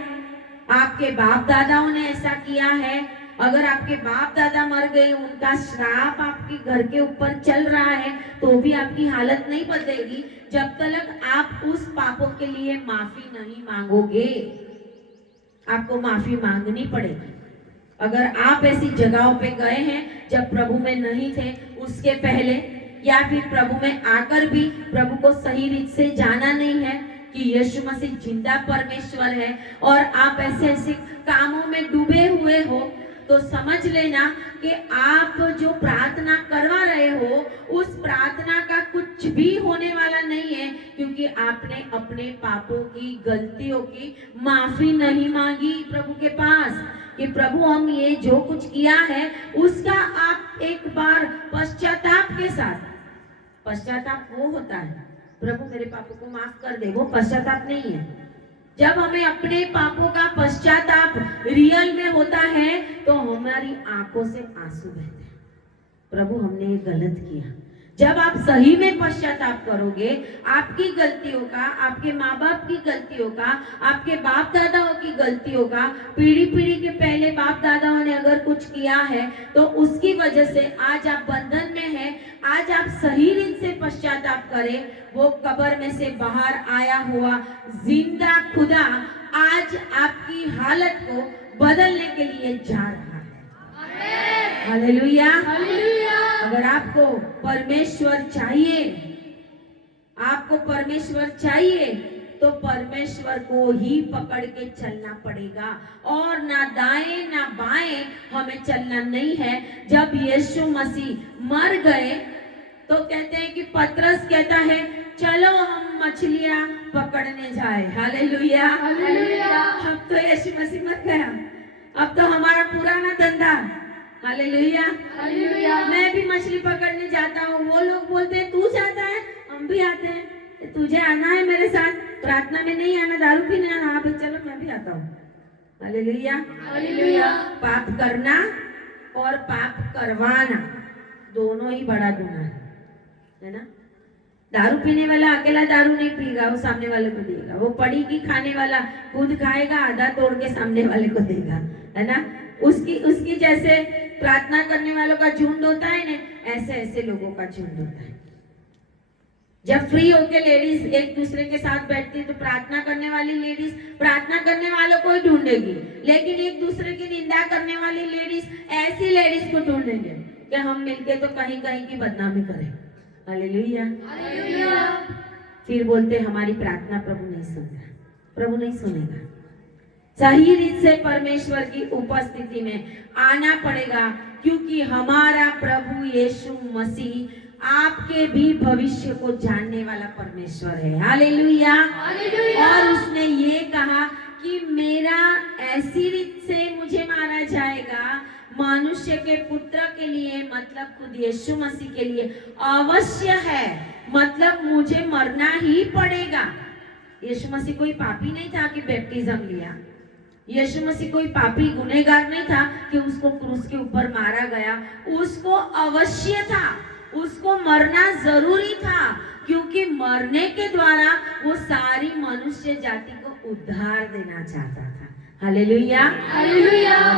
आपके बाप दादाओं ने ऐसा किया है, अगर आपके बाप दादा मर गए, उनका श्राप आपके घर के ऊपर चल रहा है, तो भी आपकी हालत नहीं बदलेगी जब तक आप उस पापों के लिए माफी नहीं मांगोगे। आपको माफी मांगनी पड़ेगी। अगर आप ऐसी जगहों पे गए हैं जब प्रभु में नहीं थे, उसके पहले, या फिर प्रभु में आकर भी प्रभु को सही रीत से जाना नहीं है कि यीशु मसीह जिंदा परमेश्वर है, और आप ऐसे ऐसे कामों में डूबे हुए हो, तो समझ लेना कि आप जो प्रार्थना करवा रहे हो उस प्रार्थना का कुछ भी होने वाला नहीं है, क्योंकि आपने अपने पापों की, गलतियों की माफी नहीं मांगी प्रभु के पास कि प्रभु हम ये जो कुछ किया है उसका आप एक बार पश्चाताप के साथ, पश्चाताप वो होता है प्रभु मेरे पापों को माफ कर दे, वो पश्चाताप नहीं है। जब हमें अपने पापों का पश्चाताप रियल में होता है तो हमारी आंखों से आंसू बहते हैं, प्रभु हमने ये गलत किया। जब आप सही में पश्चाताप करोगे, आपकी गलतियों का, आपके माँ बाप की गलतियों का, आपके बाप दादाओं की गलतियों का, पीढ़ी पीढ़ी के पहले बाप दादाओं ने अगर कुछ किया है तो उसकी वजह से आज आप बंधन में हैं। आज आप सही रीत से पश्चाताप करें, वो कब्र में से बाहर आया हुआ जिंदा खुदा आज आपकी हालत को बदलने के लिए जा रहा है। हालेलुया। अगर आपको परमेश्वर चाहिए, आपको परमेश्वर चाहिए तो परमेश्वर को ही पकड़ के चलना पड़ेगा और ना दाएं ना बाएं हमें चलना नहीं है। जब यीशु मसीह मर गए तो कहते हैं कि पतरस कहता है चलो हम मछलियां पकड़ने जाए। हालेलुया। अब तो यीशु मसीह मर गया, अब तो हमारा पुराना धंधा। हालेलुया। मैं भी मछली पकड़ने जाता हूँ। वो लोग बोलते हैं तू जाता है, हम भी आते हैं, तुझे आना है मेरे साथ, प्रार्थना में नहीं आना, दारू पीने आना। हाँ भाई चलो मैं भी आता हूँ। हालेलुया। पाप करना और पाप करवाना दोनों ही बड़ा गुनाह है ना। दारू पीने वाला अकेला दारू नहीं पीगा, वो सामने वाले को देगा। वो पड़ी की खाने वाला खुद खाएगा, आधा तोड़ के सामने वाले को देगा, है ना। उसकी जैसे प्रार्थना करने वालों का झुंड होता है ना, ऐसे ऐसे लोगों का झुंड होता है। जब फ्री होके लेडीज एक दूसरे के साथ बैठती है तो प्रार्थना करने वाली लेडीज प्रार्थना करने वालों को ही ढूंढेगी, लेकिन एक दूसरे की निंदा करने वाली लेडीज ऐसी लेडीज को ढूंढेंगे कि हम मिलके तो कहीं कहीं की बदनामी करें। हालेलुया। फिर बोलते हमारी प्रार्थना प्रभु नहीं सुन रहा, प्रभु नहीं सुनेगा। सही रीत से परमेश्वर की उपस्थिति में आना पड़ेगा, क्योंकि हमारा प्रभु यीशु मसीह आपके भी भविष्य को जानने वाला परमेश्वर है। हालेलुया। और उसने ये कहा कि मेरा ऐसी रीत से मुझे मारा जाएगा, मनुष्य के पुत्र के लिए, मतलब खुद यीशु मसीह के लिए अवश्य है, मतलब मुझे मरना ही पड़ेगा। यीशु मसीह कोई पापी नहीं था कि बैप्टिज्म लिया। यीशु मसीह कोई पापी गुनहगार नहीं था कि उसको क्रूस के ऊपर मारा गया। उसको अवश्य था, उसको मरना जरूरी था, क्योंकि मरने के द्वारा वो सारी मनुष्य जाति को उद्धार देना चाहता था। हालेलुया।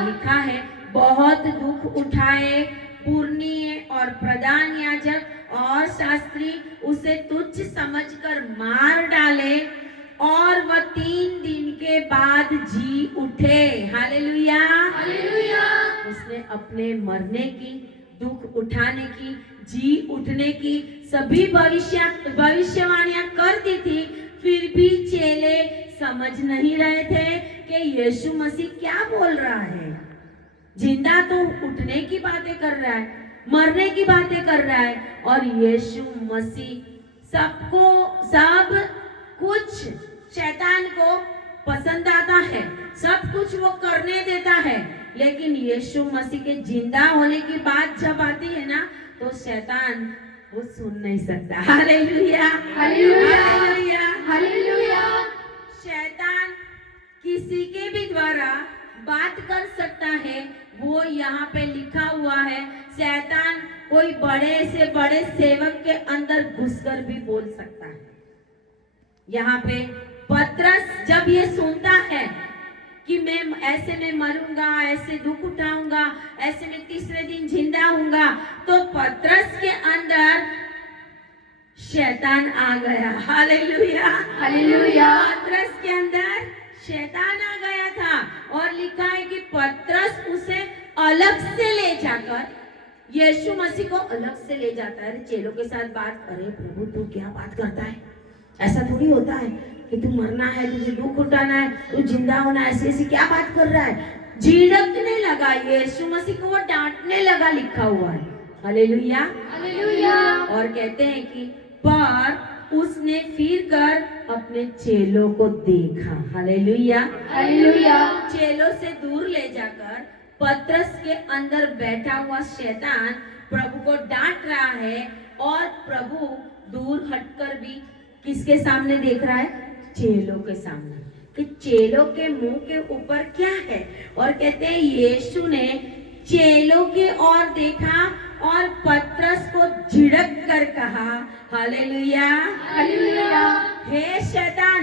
लिखा है बहुत दुख उठाए पुरनीय और प्रधान याजक और शास्त्री उसे तुच्छ समझकर मार डाले और वह 3 दिन के बाद जी उठे। हालेलुया। उसने अपने मरने की, दुख उठाने की, जी उठने की सभी भविष्यवाणियां कर दी थी, फिर भी चेले समझ नहीं रहे थे कि यीशु मसीह क्या बोल रहा है। जिंदा तो उठने की बातें कर रहा है, मरने की बातें कर रहा है, और यीशु मसीह सब कुछ शैतान को पसंद आता है, सब कुछ वो करने देता है, लेकिन यीशु मसीह के जिंदा होने की बात जब आती है ना तो शैतान वो सुन नहीं सकता। हालेलुया। शैतान किसी के भी द्वारा बात कर सकता है, वो यहाँ पे लिखा हुआ है। शैतान कोई बड़े से बड़े सेवक के अंदर घुसकर भी बोल सकता है। यहाँ पे पतरस जब ये सुनता है कि मैं ऐसे में मरूंगा, ऐसे दुख उठाऊंगा, ऐसे में तीसरे दिन जिंदा होऊंगा, तो पतरस के अंदर शैतान आ गया। हालेलुया। पतरस के अंदर शैतान आ गया था, और लिखा है कि पतरस उसे अलग से ले जाकर, यीशु मसीह को अलग से ले जाता है। चेलों के साथ बात, अरे प्रभु तू क्या बात करता है, ऐसा थोड़ी होता है कि तू मरना है, तुझे दुख उठाना है, तू जिंदा होना है, ऐसी क्या बात कर रहा है। झिड़कने लगा, यीशु मसीह को वो डांटने लगा, लिखा हुआ है। हालेलुया। और कहते हैं कि पर उसने फिर कर अपने चेलों को देखा। हालेलुया। चेलों से दूर ले जाकर पतरस के अंदर बैठा हुआ शैतान प्रभु को डांट रहा है, और प्रभु दूर हटकर भी किसके सामने देख रहा है? चेलों के सामने। कि चेलों के मुंह के ऊपर क्या है, और कहते हैं यीशु ने चेलों की ओर देखा और पतरस को झिड़क कर कहा, हालेलुया, हालेलुया, हे शैतान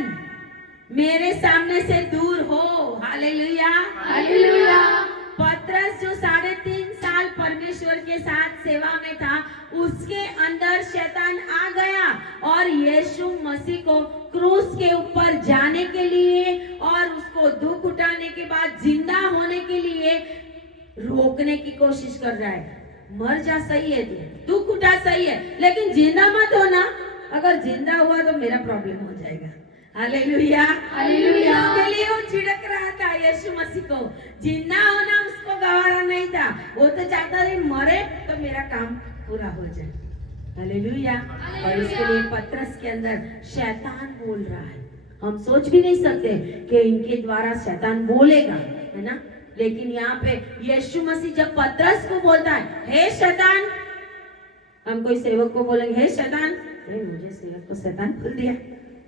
मेरे सामने से दूर हो, हालेलुया, हालेलुया। पतरस जो 3.5 साल परमेश्वर के साथ सेवा में था, उसके अंदर शैतान आ गया और यीशु मसीह को क्रूस के ऊपर जाने के लिए और उसको दुख उठाने के बाद जिंदा होने के लिए रोकने की कोशिश कर रहा है। मर जा सही है, तू दुख उठा सही है, लेकिन जिंदा मत होना। अगर जिंदा हुआ तो मेरा प्रॉब्लम हो जाएगा। Hallelujah, hallelujah. इसके लिए वो झिड़क रहा था यीशु मसीह को। जिंदा होना उसको गवारा नहीं था, वो तो चाहता था मरे तो मेरा काम पूरा हो जाए। हालेलुया। और इसके लिए पतरस के अंदर शैतान बोल रहा है। हम सोच भी नहीं सकते कि इनके द्वारा शैतान बोलेगा, है ना। लेकिन यहाँ पे यीशु मसीह जब पतरस को बोलता है, हे शैतान, हम कोई सेवक को बोलेंगे हे शैतान, मुझे सेवक को शैतान बोल दिया,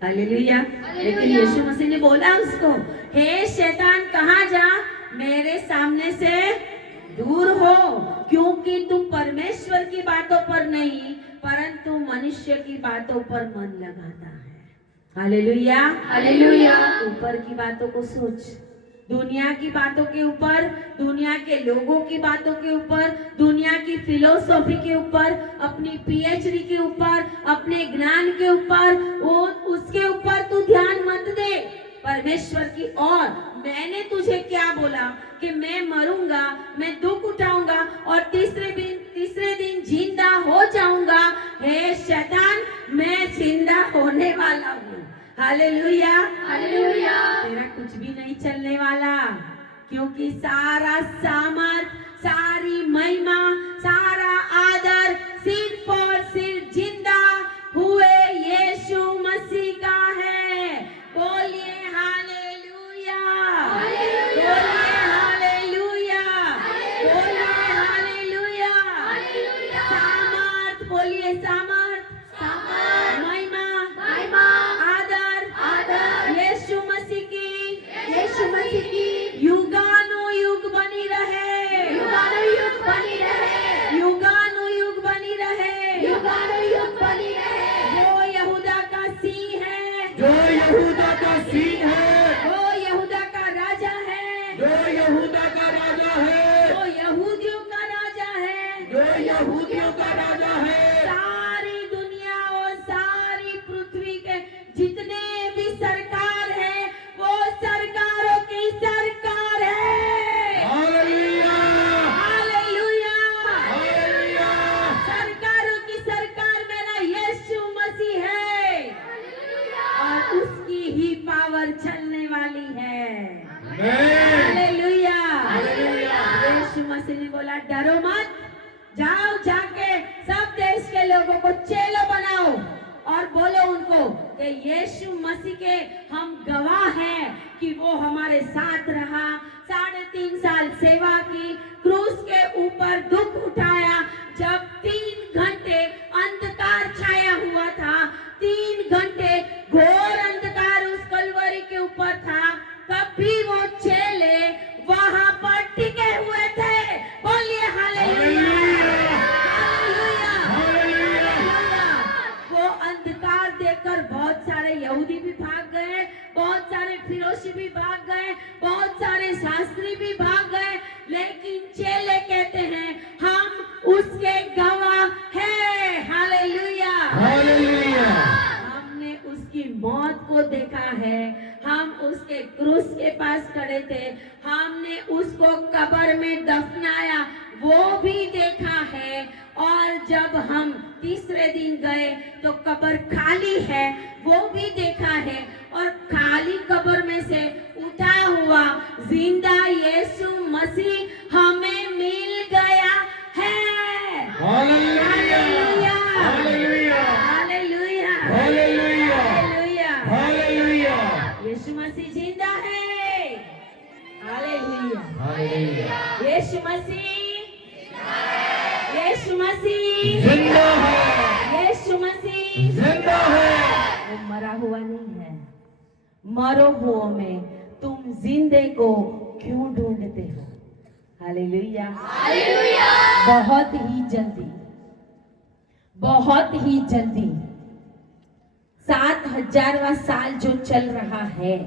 हालेलुया। लेकिन यीशु मसीह ने बोला उसको, हे शैतान कहाँ जा, मेरे सामने से दूर हो, क्योंकि तू परमेश्वर की बातों पर नहीं परंतु मनुष्य की बातों पर मन लगाता है। Hallelujah, hallelujah. ऊपर की बातों को सोच, दुनिया की बातों के ऊपर, दुनिया के लोगों की बातों के ऊपर, दुनिया की फिलोसॉफी के ऊपर, अपनी पीएचडी के ऊपर, अपने ज्ञान के ऊपर, वो उसके ऊपर तू ध्यान मत दे, परमेश्वर की ओर। मैंने तुझे क्या बोला कि मैं मरूंगा, मैं दुख उठाऊंगा और तीसरे दिन जिंदा हो जाऊंगा। हे शैतान, मैं जिंदा होने वाला हूँ। Hallelujah, hallelujah. तेरा कुछ भी नहीं चलने वाला, क्योंकि सारा सामर्थ, सारी महिमा, सारा आदर सिर्फ और सिर्फ जिंदा हुए यीशु मसीह का है। बोलिए हालेलुया, बोलिए हालेलुया, बोलिए हालेलुया। सामर्थ, बोलिए सामर्थ, महिमा, यीशु मसीह की युगानुयुग बनी रहे, युगानुयुग बनी रहे, युगानुयुग बनी रहे, युगानुयुग बनी रहे। वो यहूदा का सिंह है, जो यहूदा का सिंह है, वो यहूदा का राजा है, जो यहूदा का राजा है, वो यहूदियों का राजा है, जो यहूदियों का राजा है। सारी दुनिया और सारी पृथ्वी के जितने भी सरकार है, वो सरकारों की सरकार है। Hallelujah, hallelujah, hallelujah. सरकारों की सरकार मेरा यीशु मसीह है और उसकी ही पावर चलने वाली है। हालेलुया, यीशु मसीह ने बोला डरो मत, जाओ जाके सब देश के लोगों को चेलो बनाओ और बोलो उनको कि यीशु मसीह के हम गवाह हैं कि वो हमारे साथ रहा, 3.5 साल सेवा की, क्रूस के ऊपर दुख उठाया। जब 3 घंटे अंधकार छाया हुआ था, 3 घंटे घोर अंधकार उस कलवरी के ऊपर था, तब भी वो चेले वहां पर टिके हुए थे। बोलिए हालेलुया, हालेलुया। वो अंधकार देखकर बहुत सारे यहूदी भी भाग गए, बहुत सारे फिरोशी भी भाग गए, बहुत सारे शास्त्री भी भाग गए, लेकिन चेले कहते हैं हम उसके गवाह हैं। Hallelujah, hallelujah. हमने उसकी मौत को देखा है, हम उसके क्रूस के पास खड़े थे, हमने उसको कब्र में दफनाया वो भी देखा है, और जब हम तीसरे दिन गए तो कब्र खाली है वो भी देखा है, और खाली कब्र में से उठा हुआ जिंदा यीशु मसीह हमें मिल गया है। Hallelujah, hallelujah, hallelujah, hallelujah, hallelujah, hallelujah. Yeshu Masih जिंदा है। Hallelujah, hallelujah. यीशु मसीह, यीशु मसीह जिंदा है, यीशु मसीह जिंदा है। वो मरा हुआ नहीं है, मरो हुओं में तुम जिंदे को क्यों ढूंढते हो? हालेलुया। हालेलुया। बहुत ही जल्दी, बहुत ही जल्दी 7000वां साल जो चल रहा है,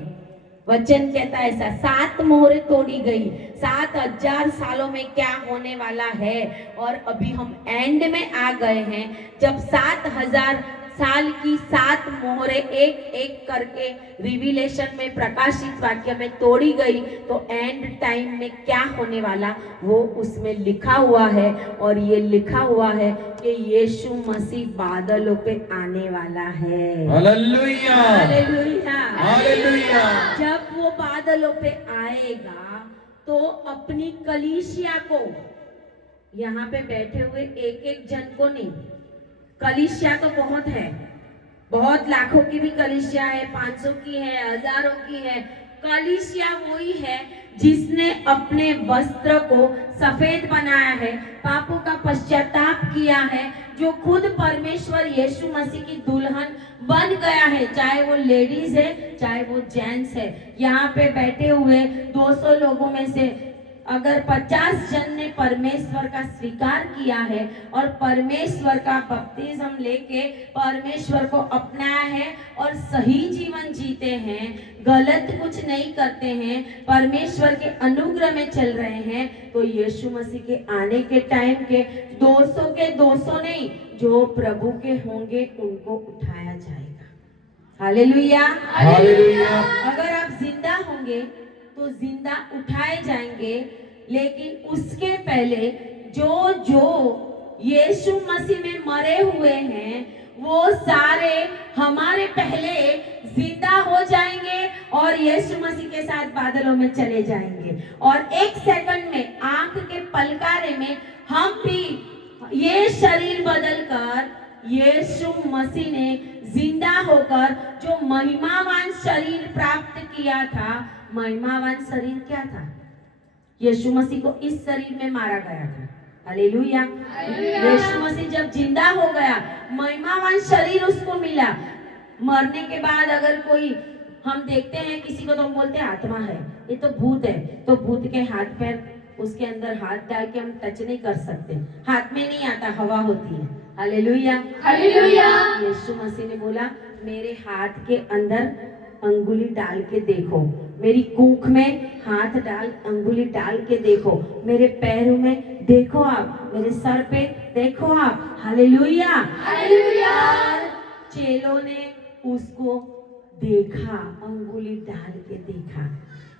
वचन कहता है ऐसा, 7 मोहरें तोड़ी गई। 7000 सालों में क्या होने वाला है? और अभी हम एंड में आ गए हैं, जब 7000 साल की 7 मोहरें एक एक करके रिविलेशन में, प्रकाशित वाक्य में तोड़ी गई, तो एंड टाइम में क्या होने वाला वो उसमें लिखा हुआ है। और ये लिखा हुआ है कि यीशु मसीह बादलों पे आने वाला है। Hallelujah, hallelujah, hallelujah. जब वो बादलों पे आएगा तो अपनी कलीसिया को, यहाँ पे बैठे हुए एक एक जन को नहीं, कलीसिया तो बहुत है, बहुत लाखों की भी कलीसिया है, 500 की है, हजारों की है। कलीसिया वही है जिसने अपने वस्त्र को सफेद बनाया है, पापों का पश्चाताप किया है, जो खुद परमेश्वर यीशु मसीह की दुल्हन बन गया है, चाहे वो लेडीज है चाहे वो जेंट्स है। यहाँ पे बैठे हुए 200 लोगों में से अगर 50 जन ने परमेश्वर का स्वीकार किया है और परमेश्वर का बपतिस्म लेके परमेश्वर को अपनाया है और सही जीवन जीते हैं, गलत कुछ नहीं करते हैं, परमेश्वर के अनुग्रह में चल रहे हैं, तो यीशु मसीह के आने के टाइम के 200 के 200 नहीं, जो प्रभु के होंगे उनको उठाया जाएगा। Hallelujah, hallelujah. अगर आप जिंदा होंगे तो जिंदा उठाए जाएंगे, लेकिन उसके पहले जो जो यीशु मसीह में मरे हुए हैं वो सारे हमारे पहले जिंदा हो जाएंगे और यीशु मसीह के साथ बादलों में चले जाएंगे। और 1 सेकंड में, आंख के पलकारे में हम भी ये शरीर बदलकर यीशु मसीह ने जिंदा होकर जो महिमावान शरीर प्राप्त किया था, महिमावान शरीर क्या था? यीशु मसीह को इस शरीर में मारा गया था। हालेलुया। यीशु मसीह जब जिंदा हो गया, महिमावान शरीर उसको मिला। मरने के बाद अगर कोई, हम देखते हैं किसी को तो हम बोलते हैं आत्मा है, ये तो भूत है, तो भूत के हाथ पैर उसके अंदर हाथ डाल के हम टच नहीं कर सकते, हाथ में नहीं आता, हवा होती है। Hallelujah, hallelujah. यीशु मसीह ने बोला मेरे हाथ के अंदर अंगुली डाल के देखो, मेरी कूख में हाथ डाल अंगुली डाल के देखो, मेरे पैरों में देखो आप, मेरे सर पे देखो आप। Hallelujah, hallelujah. चेलों ने उसको देखा, अंगुली डाल के देखा,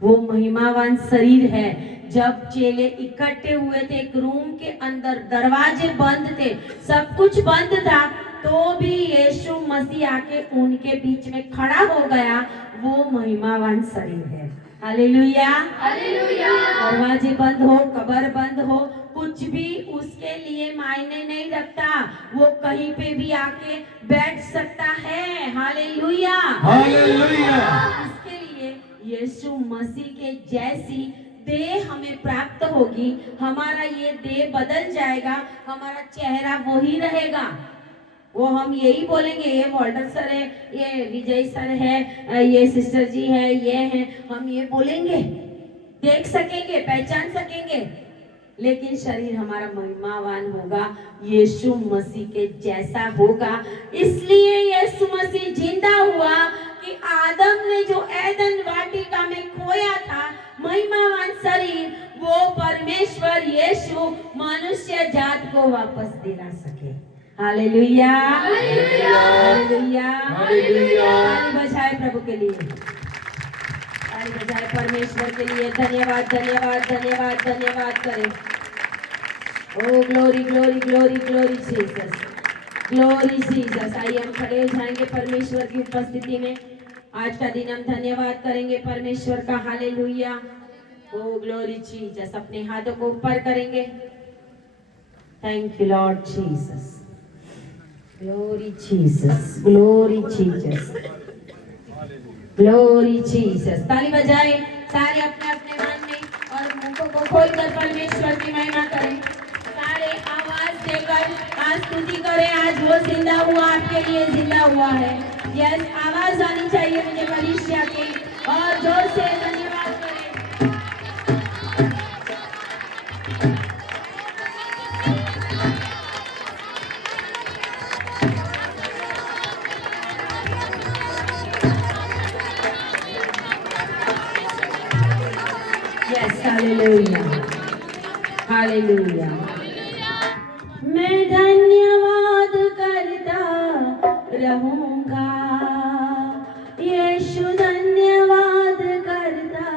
वो महिमावान शरीर है। जब चेले इकट्ठे हुए थे एक रूम के अंदर, दरवाजे बंद थे, सब कुछ बंद था, तो भी यीशु मसीह आके उनके बीच में खड़ा हो गया। वो महिमावान शरीर है। Hallelujah, hallelujah. दरवाजे बंद हो, कब्र बंद हो, कुछ भी उसके लिए मायने नहीं रखता, वो कहीं पे भी आके बैठ सकता है। Hallelujah, hallelujah. इसके लिए यीशु मसीह के जैसी देह हमें प्राप्त होगी, हमारा ये देह बदल जाएगा, हमारा चेहरा वही रहेगा। वो हम यही बोलेंगे ये वॉल्टर सर है, ये विजय सर है, ये सिस्टर जी है, ये है, हम ये बोलेंगे, देख सकेंगे, पहचान सकेंगे, लेकिन शरीर हमारा महिमावान होगा, यीशु मसीह के जैसा होगा। इसलिए यीशु मसीह जिंदा हुआ कि आदम ने जो एदन वाटिका में खोया था महिमावान शरीर, वो परमेश्वर यीशु मनुष्य जात को वापस दिला सके। Hallelujah, hallelujah. Hallelujah, hallelujah. ताली बजाए प्रभु के लिए, ताली बजाए परमेश्वर के लिए। धन्यवाद, धन्यवाद, धन्यवाद, धन्यवाद करें। Oh glory, glory, glory, glory Jesus, glory Jesus. आइए हम खड़े हो जाएंगे परमेश्वर की उपस्थिति में। आज का दिन हम धन्यवाद करेंगे परमेश्वर का। हालेलुया, ओ ग्लोरी जीसस। अपने हाथों को ऊपर करेंगे। Thank you Lord Jesus, glory Jesus, glory Jesus, glory Jesus. ताली बजाए सारे अपने अपने मन में और मुंहों को खोलकर परमेश्वर की महिमा करें। सारे आवाज देकर आज स्तुति करें। आज वो जिंदा हुआ, आपके लिए जिंदा हुआ है। यस, आवाज आनी चाहिए मुझे कलीसिया की, और जोर से धन्यवाद करें। Yes, hallelujah, hallelujah. मैं धन्यवाद करता रहूंगा, यीशु धन्यवाद करता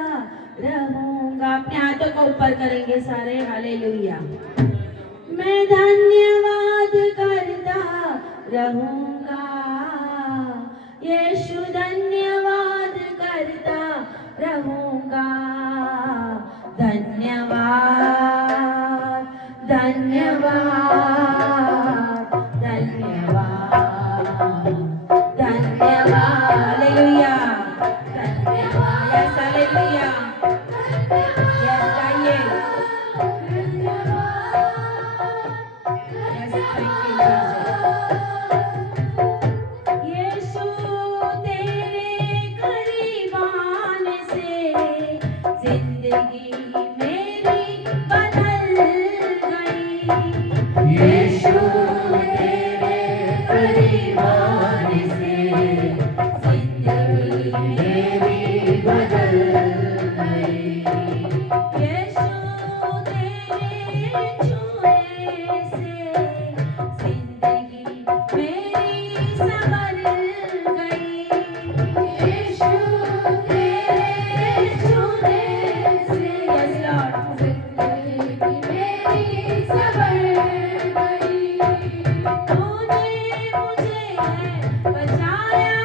रहूंगा। अपने हाथों को ऊपर करेंगे सारे, हालेलुया। मैं धन्यवाद करता रहूंगा, यीशु धन्यवाद करता रहूंगा। धन्यवाद, धन्यवाद, धन्यवाद, धन्यवाद, हालेलुया, धन्यवाद, यस, हालेलुया, यस, गाइए, यस, थैंक यू जीसस। यीशु तेरे करीब आने से जिंदगी मेरी बदल गई। यीशु तेरे करीब आने से जिंदगी मेरी बदल गई। यीशु तेरे छूने से जिंदगी मेरी संवर गई। यीशु तेरे छूने से, यस लॉर्ड, जिंदगी मेरी संवर गई। तूने मुझे है बचाया,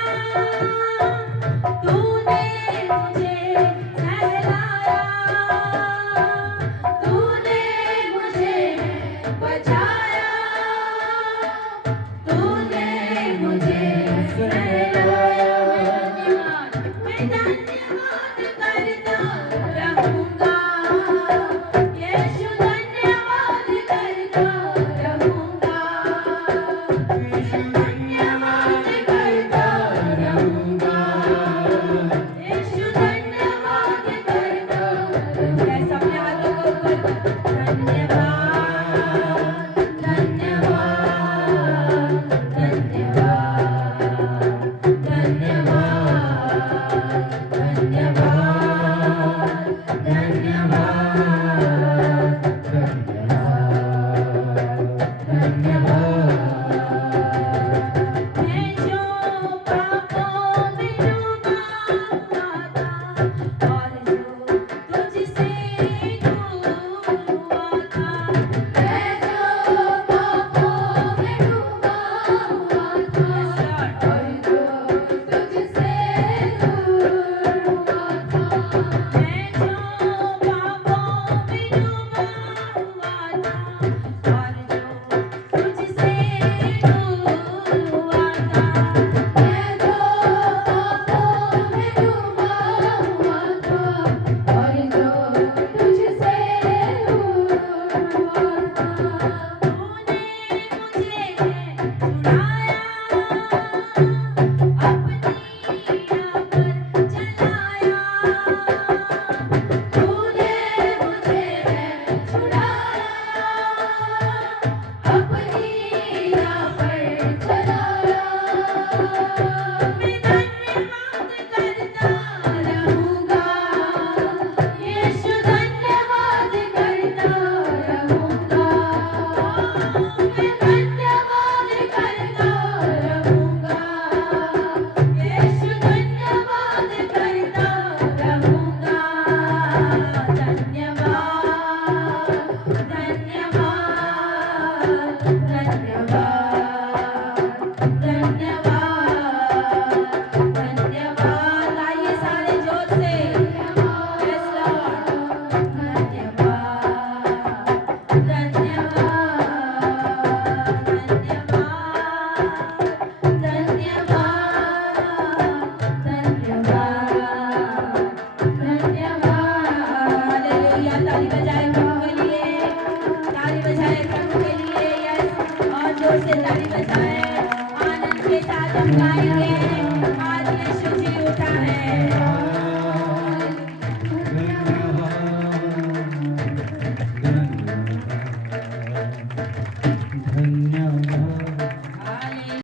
है।